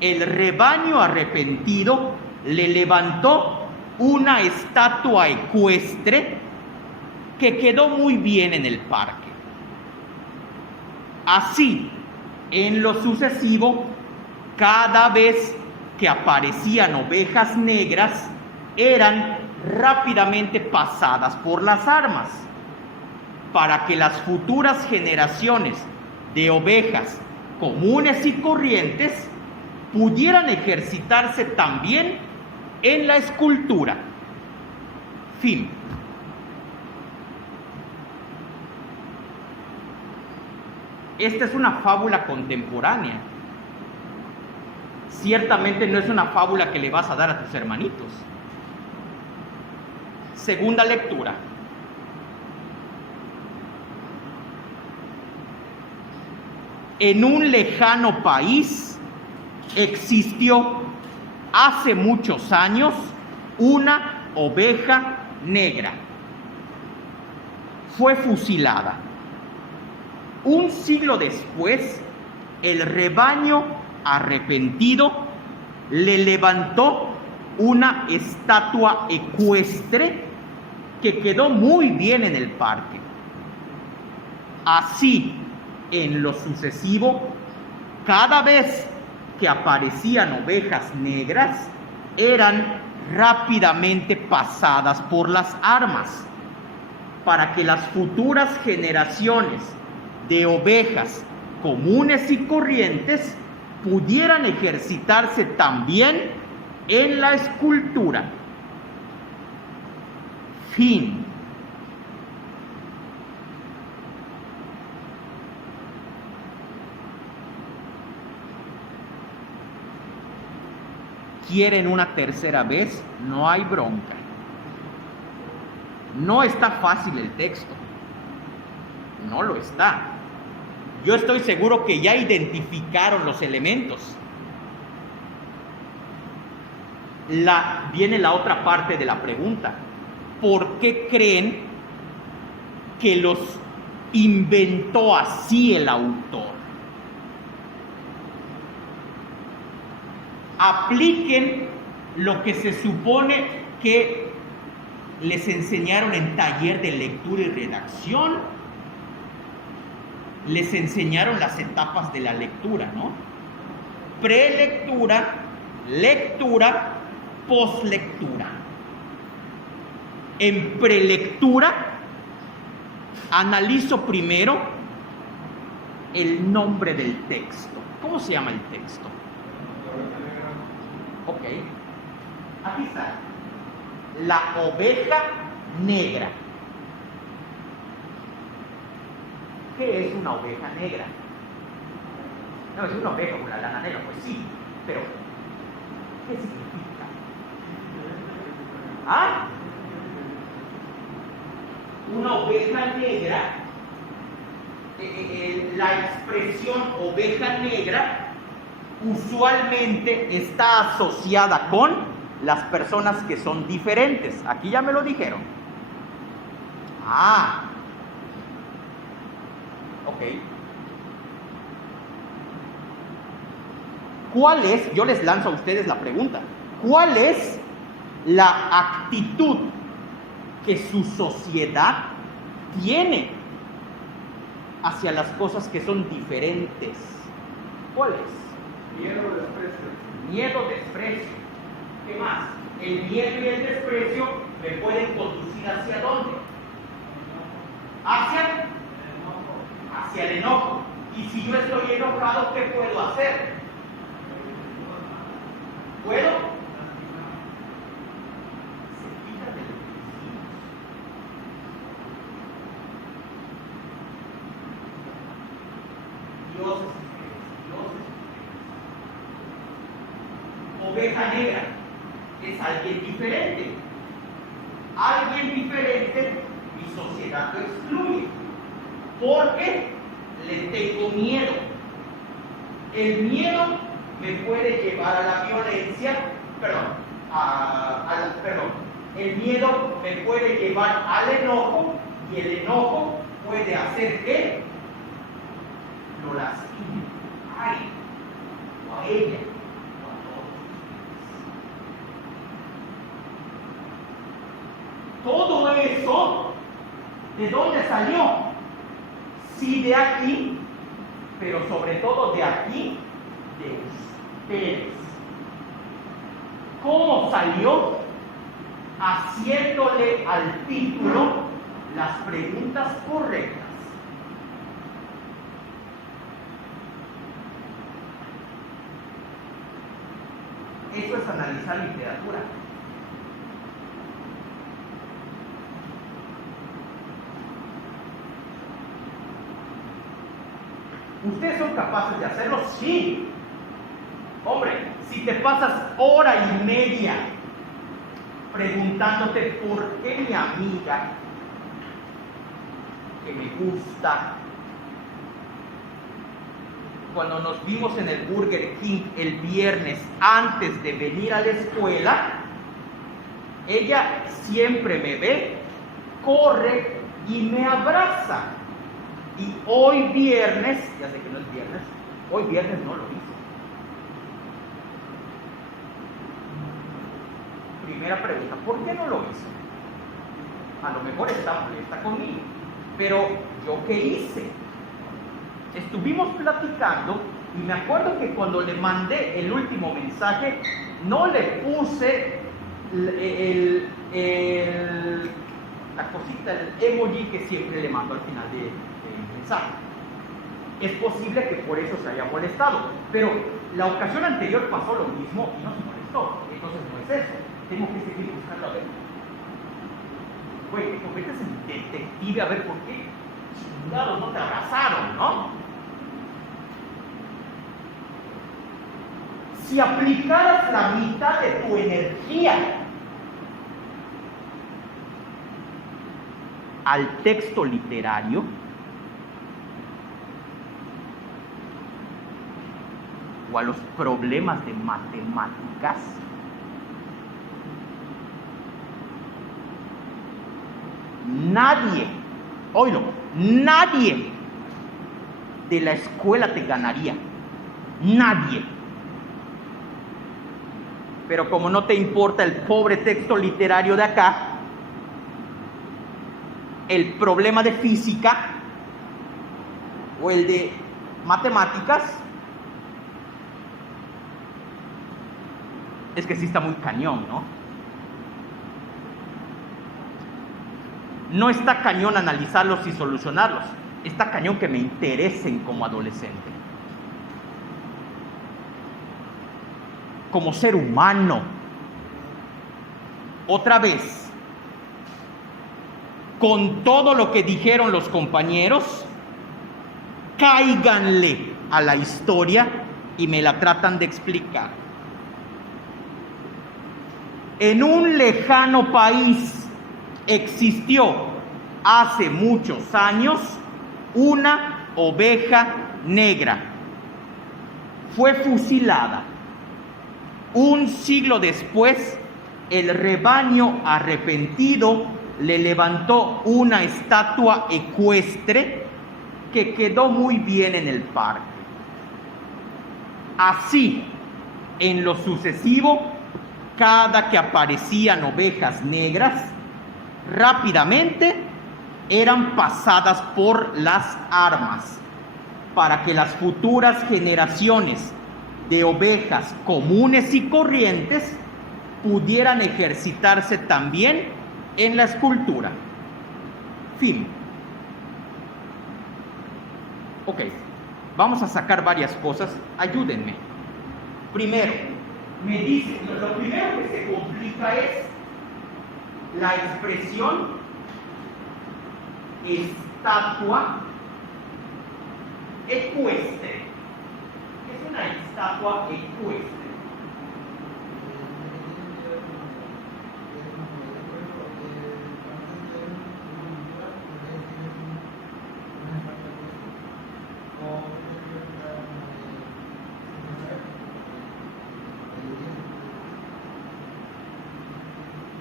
el rebaño arrepentido le levantó una estatua ecuestre que quedó muy bien en el parque. Así, en lo sucesivo, cada vez que aparecían ovejas negras, eran rápidamente pasadas por las armas, para que las futuras generaciones de ovejas comunes y corrientes pudieran ejercitarse también en la escultura. Fin. Esta es una fábula contemporánea. Ciertamente no es una fábula que le vas a dar a tus hermanitos. Segunda lectura. En un lejano país existió hace muchos años una oveja negra. Fue fusilada. Un siglo después, el rebaño arrepentido le levantó una estatua ecuestre que quedó muy bien en el parque. Así, en lo sucesivo, cada vez que aparecían ovejas negras, eran rápidamente pasadas por las armas, para que las futuras generaciones de ovejas comunes y corrientes pudieran ejercitarse también en la escultura. Fin. ¿Quieren una tercera vez? No hay bronca. No está fácil el texto. No lo está. Yo estoy seguro que ya identificaron los elementos. Viene la otra parte de la pregunta. ¿Por qué creen que los inventó así el autor? Apliquen lo que se supone que les enseñaron en taller de lectura y redacción. Les enseñaron las etapas de la lectura, ¿no? Prelectura, lectura, poslectura. En prelectura, analizo primero el nombre del texto. ¿Cómo se llama el texto? Ok. Aquí está. La oveja negra. ¿Qué es una oveja negra? No, es una oveja con la lana negra, pues sí, pero ¿qué significa? ¿Ah? Una oveja negra, la expresión oveja negra usualmente está asociada con las personas que son diferentes. Aquí ya me lo dijeron. Ah, ok. ¿Cuál es? Yo les lanzo a ustedes la pregunta. ¿Cuál es la actitud que su sociedad tiene hacia las cosas que son diferentes? ¿Cuál es? Miedo, desprecio. Miedo, desprecio. ¿Qué más? El miedo y el desprecio me pueden conducir ¿hacia dónde? Hacia el enojo. Y si yo estoy enojado, ¿qué puedo hacer? ¿Puedo? Se fijan de lo que decimos. Dios es oveja negra es alguien diferente. Alguien diferente, mi sociedad lo excluye. Porque le tengo miedo. El miedo me puede llevar a la violencia, el miedo me puede llevar al enojo y el enojo puede hacer que lo lastime a él o a ella. Todo eso, ¿de dónde salió? Sí, de aquí, pero sobre todo de aquí, de ustedes. ¿Cómo salió? Haciéndole al título las preguntas correctas. Eso es analizar literatura. ¿Ustedes son capaces de hacerlo? Sí. Hombre, si te pasas hora y media preguntándote por qué mi amiga que me gusta, cuando nos vimos en el Burger King el viernes antes de venir a la escuela, ella siempre me ve, corre y me abraza. Y hoy viernes, ya sé que no es viernes, hoy viernes no lo hizo. Primera pregunta, ¿por qué no lo hizo? A lo mejor está molesta conmigo, pero ¿yo qué hice? Estuvimos platicando y me acuerdo que cuando le mandé el último mensaje, no le puse la cosita, el emoji que siempre le mando al final del mensaje. Es posible que por eso se haya molestado, pero la ocasión anterior pasó lo mismo y no se molestó. Entonces no es eso. Tengo que seguir buscando a ver. Güey, te conviertes en detective a ver por qué chingados no te abrazaron, ¿no? Si aplicaras la mitad de tu energía al texto literario, o a los problemas de matemáticas, nadie, oílo, nadie de la escuela te ganaría. Nadie. Pero como no te importa el pobre texto literario de acá, el problema de física o el de matemáticas, es que sí está muy cañón, ¿no? No está cañón analizarlos y solucionarlos, está cañón que me interesen como adolescente, como ser humano. Otra vez, con todo lo que dijeron los compañeros, cáiganle a la historia y me la tratan de explicar. En un lejano país existió hace muchos años una oveja negra. Fue fusilada. Un siglo después, el rebaño arrepentido le levantó una estatua ecuestre que quedó muy bien en el parque. Así, en lo sucesivo, cada que aparecían ovejas negras, rápidamente eran pasadas por las armas para que las futuras generaciones de ovejas comunes y corrientes pudieran ejercitarse también en la escultura. Fin. Ok, vamos a sacar varias cosas, ayúdenme. Primero, me dice, lo primero que se complica es la expresión estatua ecuestre. ¿Qué es una estatua ecuestre?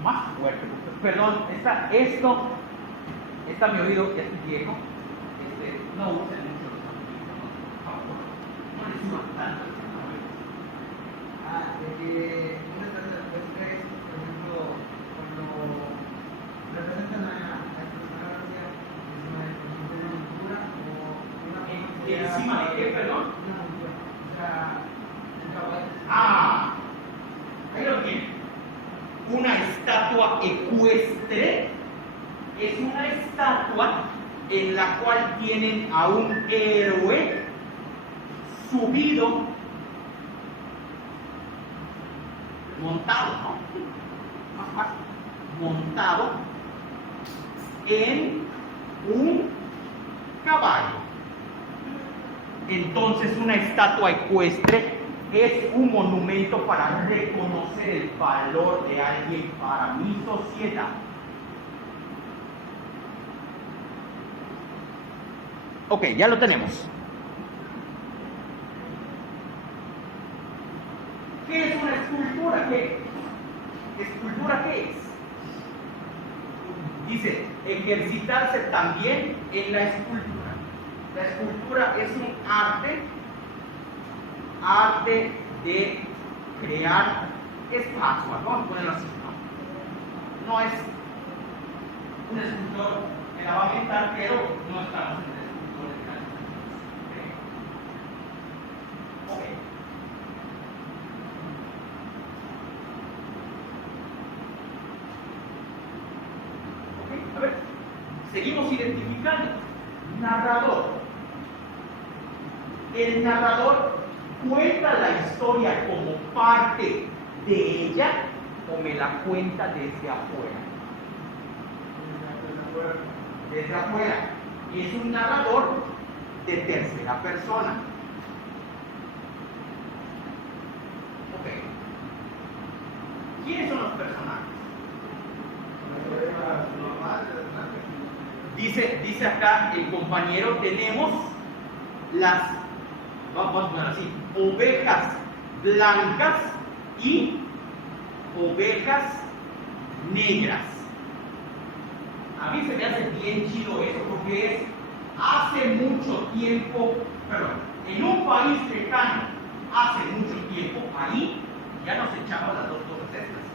Más fuerte, perdón, está mi oído, es viejo, no usen mucho los audífonos, por favor, no les suban tanto el sonido. De que una estatua ecuestre es, por ejemplo, cuando representan a la extravagancia encima de una montura o una ¿Encima de qué, perdón? Una montura, o sea, un caballo. Ahí lo tienen. Una estatua ecuestre es una estatua en la cual tienen a un héroe subido, montado, ¿no? Más fácil, montado en un caballo. Entonces, una estatua ecuestre es un monumento para reconocer el valor de alguien para mi sociedad. Ok, ya lo tenemos. ¿Qué es una escultura? ¿Qué? ¿Escultura qué es? Dice, ejercitarse también en la escultura. La escultura es un arte de crear espacio. Vamos a ponerlo así. No es un escultor que la va a pintar, pero no estamos en el escultor de gran. A ver, seguimos identificando. Narrador. El narrador cuenta la historia como parte de ella o me la cuenta desde afuera. Desde afuera. Y es un narrador de tercera persona. Ok. ¿Quiénes son los personajes? Dice acá el compañero, tenemos las vamos a poner así, ovejas blancas y ovejas negras. A mí se me hace bien chido eso porque es hace mucho tiempo, perdón, en un país lejano, hace mucho tiempo, ahí ya nos echamos las dos cosas estas.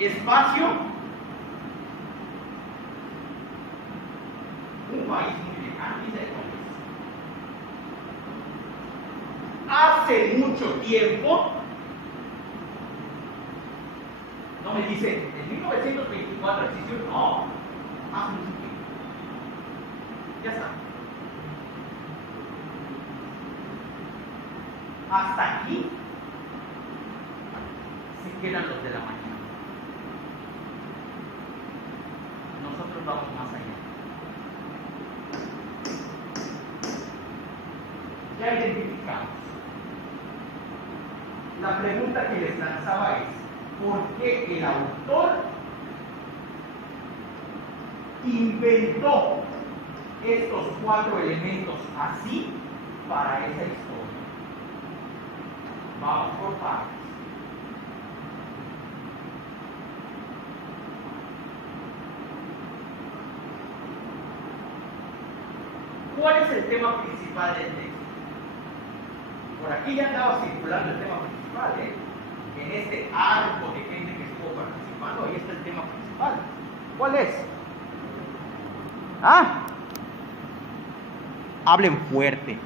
Espacio, un país muy lejano, dice el país. Hace mucho tiempo, no me dice, en 1924 existió, no, hace mucho tiempo. Ya está. Hasta aquí se quedan los de la mañana. Nosotros vamos más allá. Ya identificamos. La pregunta que les lanzaba es, ¿por qué el autor inventó estos 4 elementos así para esa historia? Vamos por partes. ¿Cuál es el tema principal del texto? Por aquí ya andaba circulando el tema principal, ¿eh? En este arco de gente que estuvo participando, ahí está el tema principal. ¿Cuál es? ¿Ah? Hablen fuerte.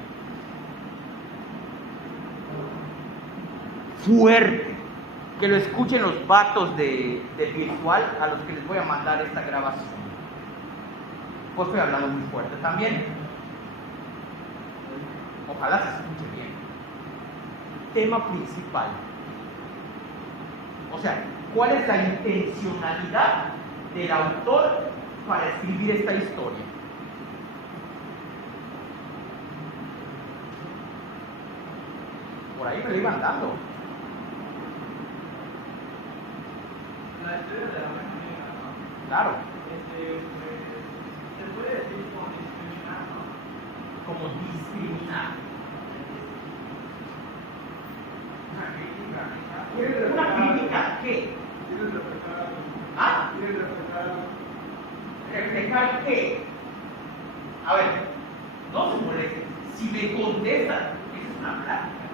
Fuerte. Que lo escuchen los vatos de virtual a los que les voy a mandar esta grabación. Pues estoy hablando muy fuerte también. Ojalá se escuche bien. Tema principal. O sea, ¿cuál es la intencionalidad del autor para escribir esta historia? Por ahí me lo iban dando. La historia de la oveja negra, ¿no? Claro. Se puede decir como discriminar, ¿no? Como discriminar. ¿Una crítica qué? ¿Quieres reflejar algo? ¿Ah? ¿Quieres reflejar algo? ¿Reflejar qué? A ver, no se molesten. Si me contestan, esa es una plática.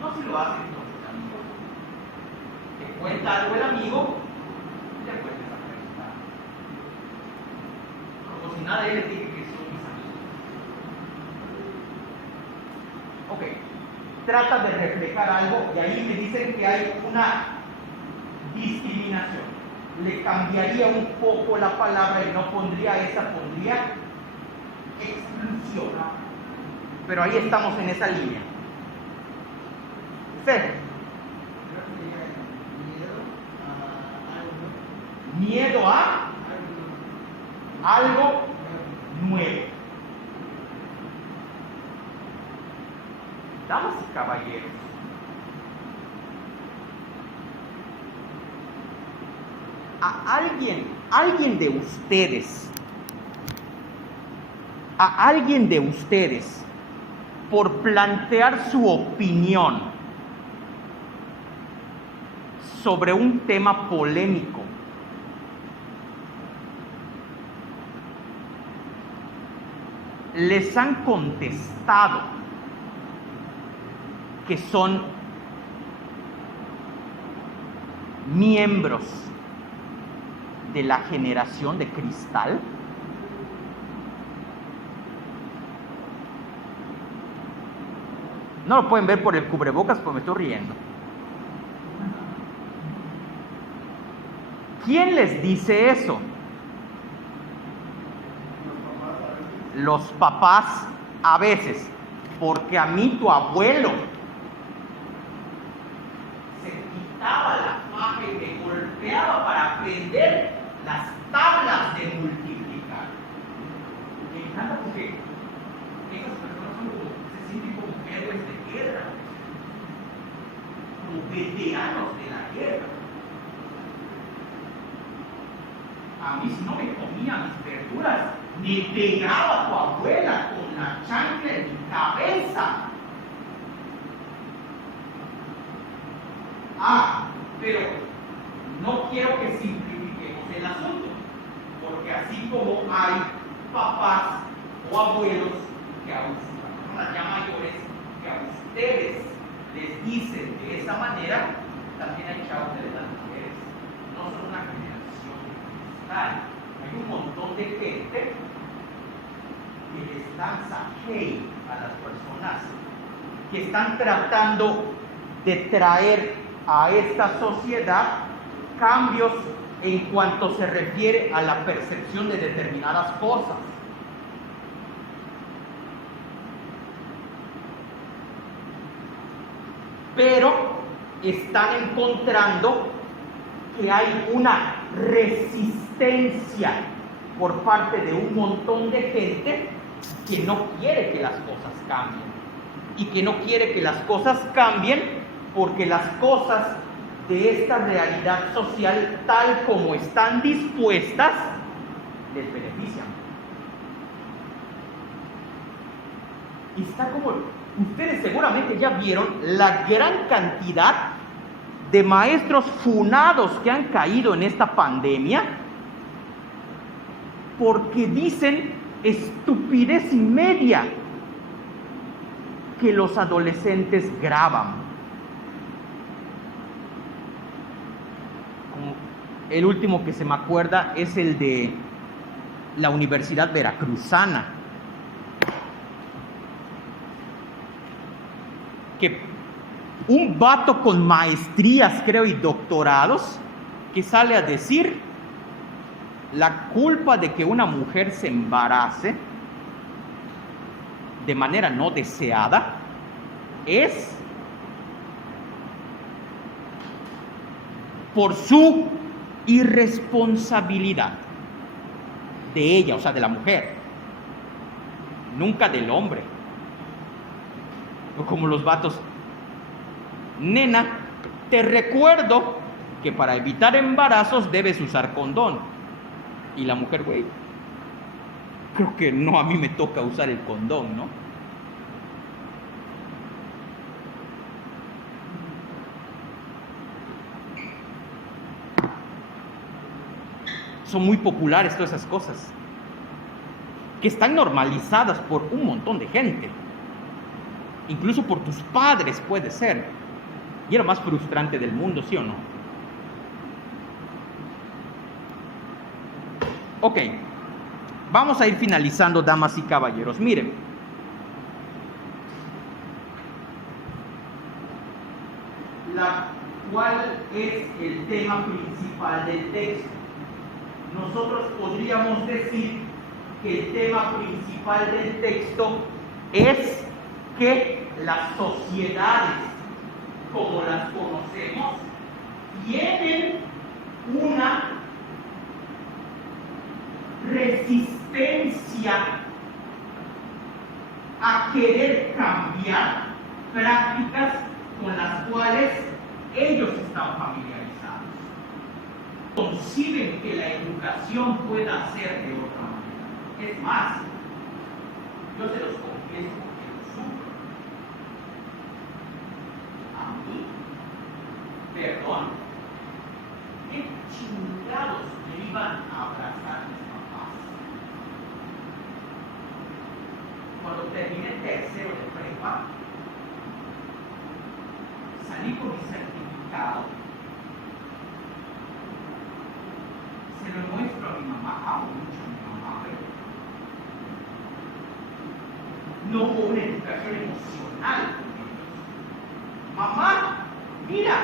No si lo hacen con sus amigos. Te cuenta algo el amigo, le vuelves a preguntar. Como si nadie le diga que son mis amigos. Ok, trata de reflejar algo y ahí me dicen que hay una discriminación. Le cambiaría un poco la palabra y no pondría esa, pondría exclusión. Pero ahí estamos en esa línea. ¿Sí? Creo que sería miedo a algo, ¿no? Miedo a Algo algo nuevo. Damas y caballeros, a alguien de ustedes, por plantear su opinión sobre un tema polémico, les han contestado que son miembros de la generación de cristal? No lo pueden ver por el cubrebocas, pero me estoy riendo. ¿Quién les dice eso? Los papás a veces, porque a mí tu abuelo se quitaba la faja y me golpeaba para aprender las tablas de multiplicar. Me encanta porque esas personas se sienten como héroes de guerra, como veteranos de la guerra. A mí, si no me comía mis verduras, me pegaba tu abuela con la chancla en mi cabeza. Pero no quiero que simplifiquemos el asunto, porque así como hay papás o abuelos que a personas ya mayores que a ustedes les dicen de esa manera, también hay chavos de las mujeres. No son una generación de cristal. Hay un montón de gente que les lanza hate a las personas que están tratando de traer a esta sociedad cambios en cuanto se refiere a la percepción de determinadas cosas. Pero están encontrando que hay una resistencia por parte de un montón de gente que no quiere que las cosas cambien. Y que no quiere que las cosas cambien porque las cosas de esta realidad social, tal como están dispuestas, les benefician. Y está como, ustedes seguramente ya vieron la gran cantidad de maestros funados que han caído en esta pandemia porque dicen estupidez y media que los adolescentes graban. El último que se me acuerda es el de la Universidad Veracruzana, que un vato con maestrías, creo, y doctorados, que sale a decir la culpa de que una mujer se embarace de manera no deseada es por su irresponsabilidad de ella, o sea, de la mujer, nunca del hombre. O como los vatos, nena, te recuerdo que para evitar embarazos debes usar condón. Y la mujer, güey, creo que no, a mí me toca usar el condón, ¿no? Son muy populares todas esas cosas, que están normalizadas por un montón de gente, incluso por tus padres puede ser, y es lo más frustrante del mundo, ¿sí o no? Ok, vamos a ir finalizando, damas y caballeros. Miren, ¿cuál es el tema principal del texto? Nosotros podríamos decir que el tema principal del texto es que las sociedades, como las conocemos, tienen una resistencia a querer cambiar prácticas con las cuales ellos están familiarizados. Conciben que la educación pueda ser de otra manera. Es más, yo se los confieso porque lo sufro. A mí, perdón, ¿qué chingados me iban a abrazar mis papás? Cuando terminé tercero de prepa, salí con mi certificado. Se lo muestro a mi mamá, amo mucho a mi mamá, pero no hubo una educación emocional con ellos. Mamá, mira,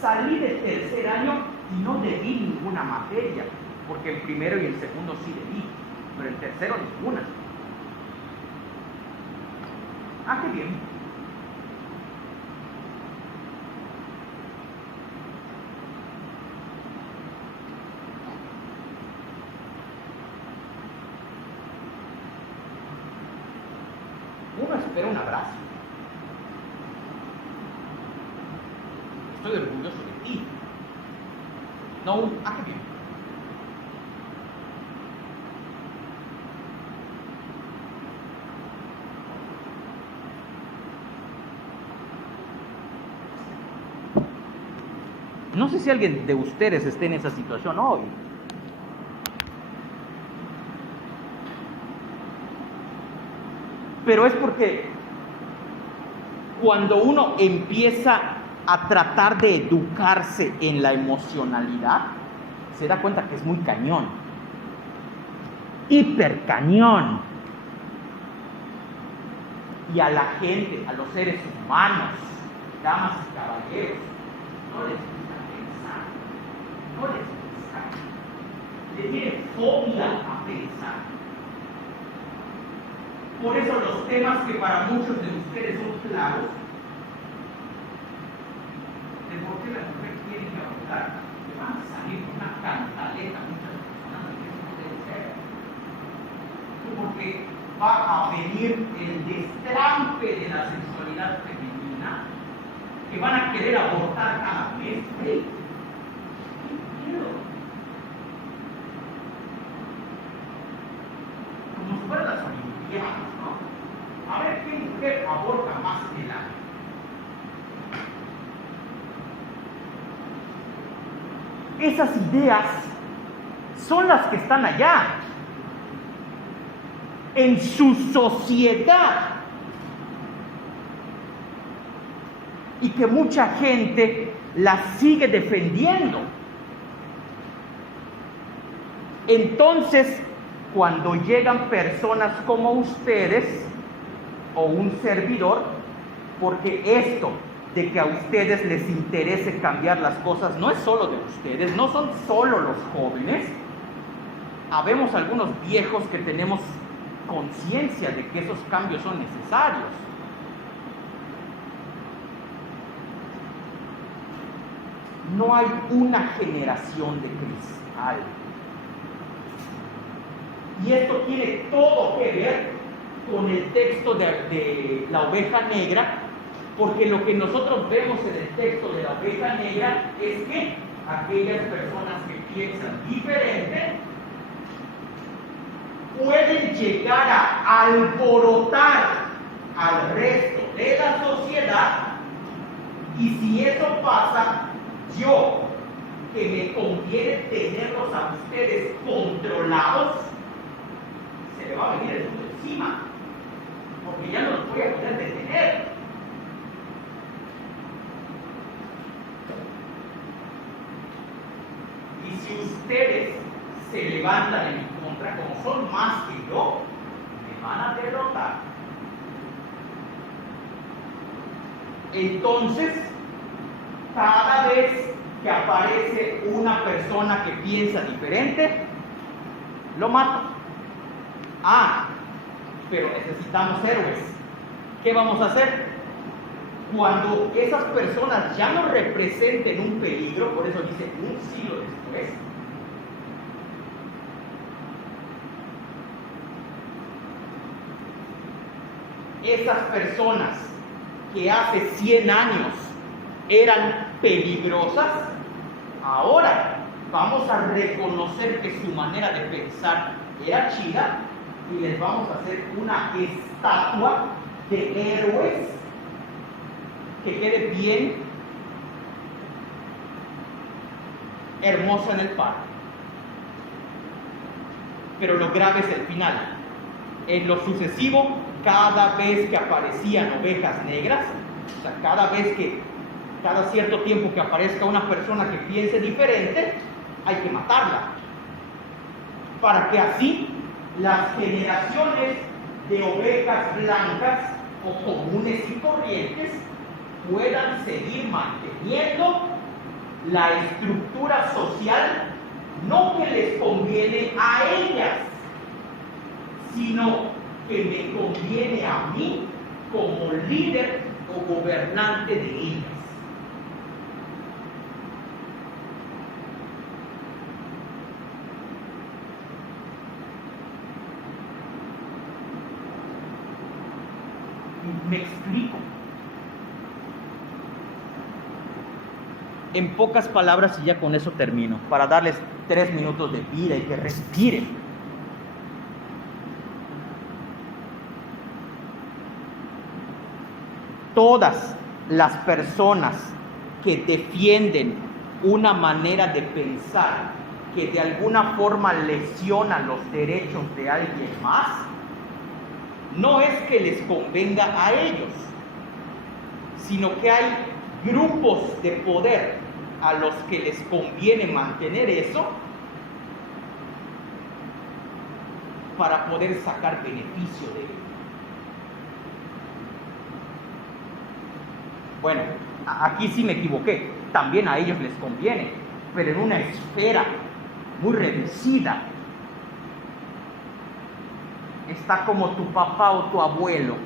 salí del tercer año y no debí ninguna materia, porque el primero y el segundo sí debí, pero el tercero ninguna. Ah, qué bien. Uno espera un abrazo. Estoy orgulloso de ti. No un, ah, qué bien. No sé si alguien de ustedes esté en esa situación hoy. Pero es porque cuando uno empieza a tratar de educarse en la emocionalidad, se da cuenta que es muy cañón. Hiper cañón. Y a la gente, a los seres humanos, damas y caballeros, no les gusta pensar. No les gusta. Le tienen fobia a pensar. Por eso los temas que para muchos de ustedes son claros, de por qué la mujer tiene que abortar, que van a salir con una cantaleta muchas personas que eso no debe ser. Porque va a venir el destrampe de la sexualidad femenina, que van a querer abortar cada mes. ¡Hey! ¡Qué miedo! Como si fueran las olimpiadas, ¿no? A ver qué mujer aborta más en el año. Esas ideas son las que están allá, en su sociedad, y que mucha gente las sigue defendiendo. Entonces, cuando llegan personas como ustedes o un servidor, porque esto de que a ustedes les interese cambiar las cosas no es solo de ustedes, no son solo los jóvenes. Habemos algunos viejos que tenemos conciencia de que esos cambios son necesarios. No hay una generación de cristal. Y esto tiene todo que ver con el texto de la oveja negra, porque lo que nosotros vemos en el texto de la oveja negra es que aquellas personas que piensan diferente pueden llegar a alborotar al resto de la sociedad, y si eso pasa, yo, que me conviene tenerlos a ustedes controlados, se le va a venir el mundo encima, porque ya no los voy a poder detener. Y si ustedes se levantan en mi contra, como son más que yo, me van a derrotar. Entonces, cada vez que aparece una persona que piensa diferente, lo mato. Pero necesitamos héroes. ¿Qué vamos a hacer? Cuando esas personas ya no representen un peligro, por eso dice un siglo después, esas personas que hace 100 años eran peligrosas, ahora vamos a reconocer que su manera de pensar era chida y les vamos a hacer una estatua de héroes que quede bien hermosa en el parque. Pero lo grave es el final. En lo sucesivo, cada vez que aparecían ovejas negras, o sea, cada cierto tiempo que aparezca una persona que piense diferente, hay que matarla, para que así las generaciones de ovejas blancas o comunes y corrientes puedan seguir manteniendo la estructura social, no que les conviene a ellas, sino que me conviene a mí como líder o gobernante de ellas. ¿Me explico? En pocas palabras, y ya con eso termino, para darles 3 minutos de vida y que respiren. Todas las personas que defienden una manera de pensar que de alguna forma lesiona los derechos de alguien más, no es que les convenga a ellos, sino que hay grupos de poder a los que les conviene mantener eso para poder sacar beneficio de ello. Bueno, aquí sí me equivoqué, también a ellos les conviene, pero en una esfera muy reducida. Está como tu papá o tu abuelo,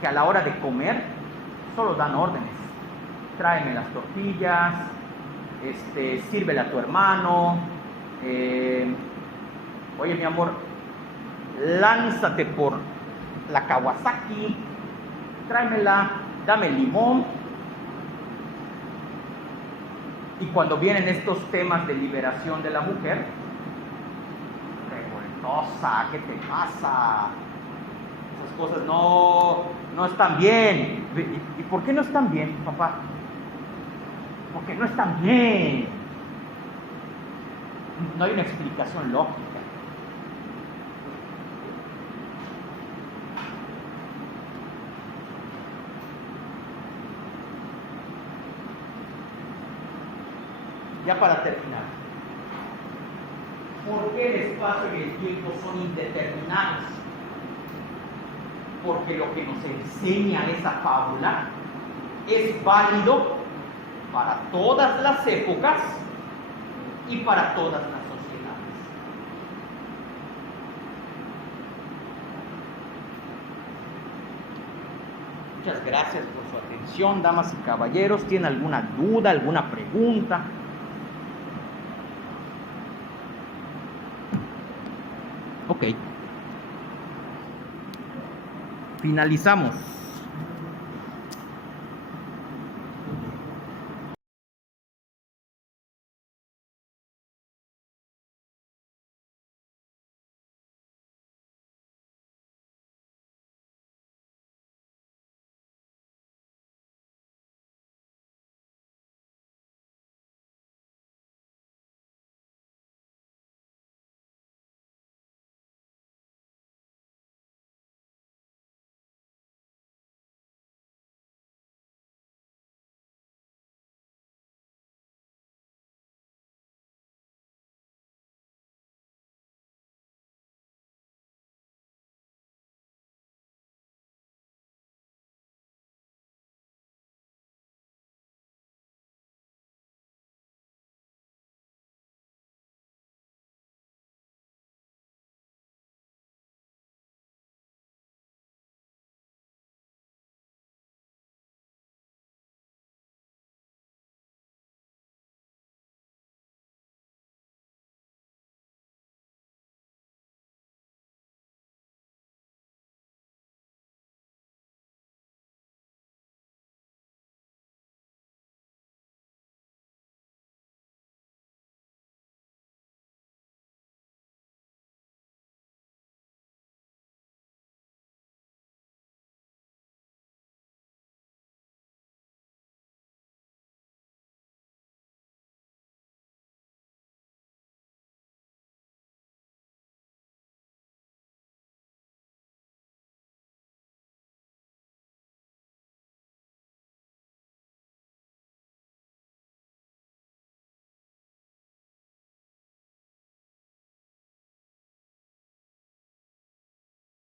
que a la hora de comer solo dan órdenes. Tráeme las tortillas, sírvele a tu hermano, oye mi amor, lánzate por la Kawasaki, tráemela, dame limón. Y cuando vienen estos temas de liberación de la mujer, revoltosa, ¿qué te pasa? Esas cosas no están bien. ¿Y por qué no están bien, papá? Porque no están bien. No hay una explicación lógica. Ya para terminar, ¿por qué el espacio y el tiempo son indeterminados? Porque lo que nos enseña esa fábula es válido para todas las épocas y para todas las sociedades. Muchas gracias por su atención, damas y caballeros. ¿Tienen alguna duda, alguna pregunta? Ok. Finalizamos.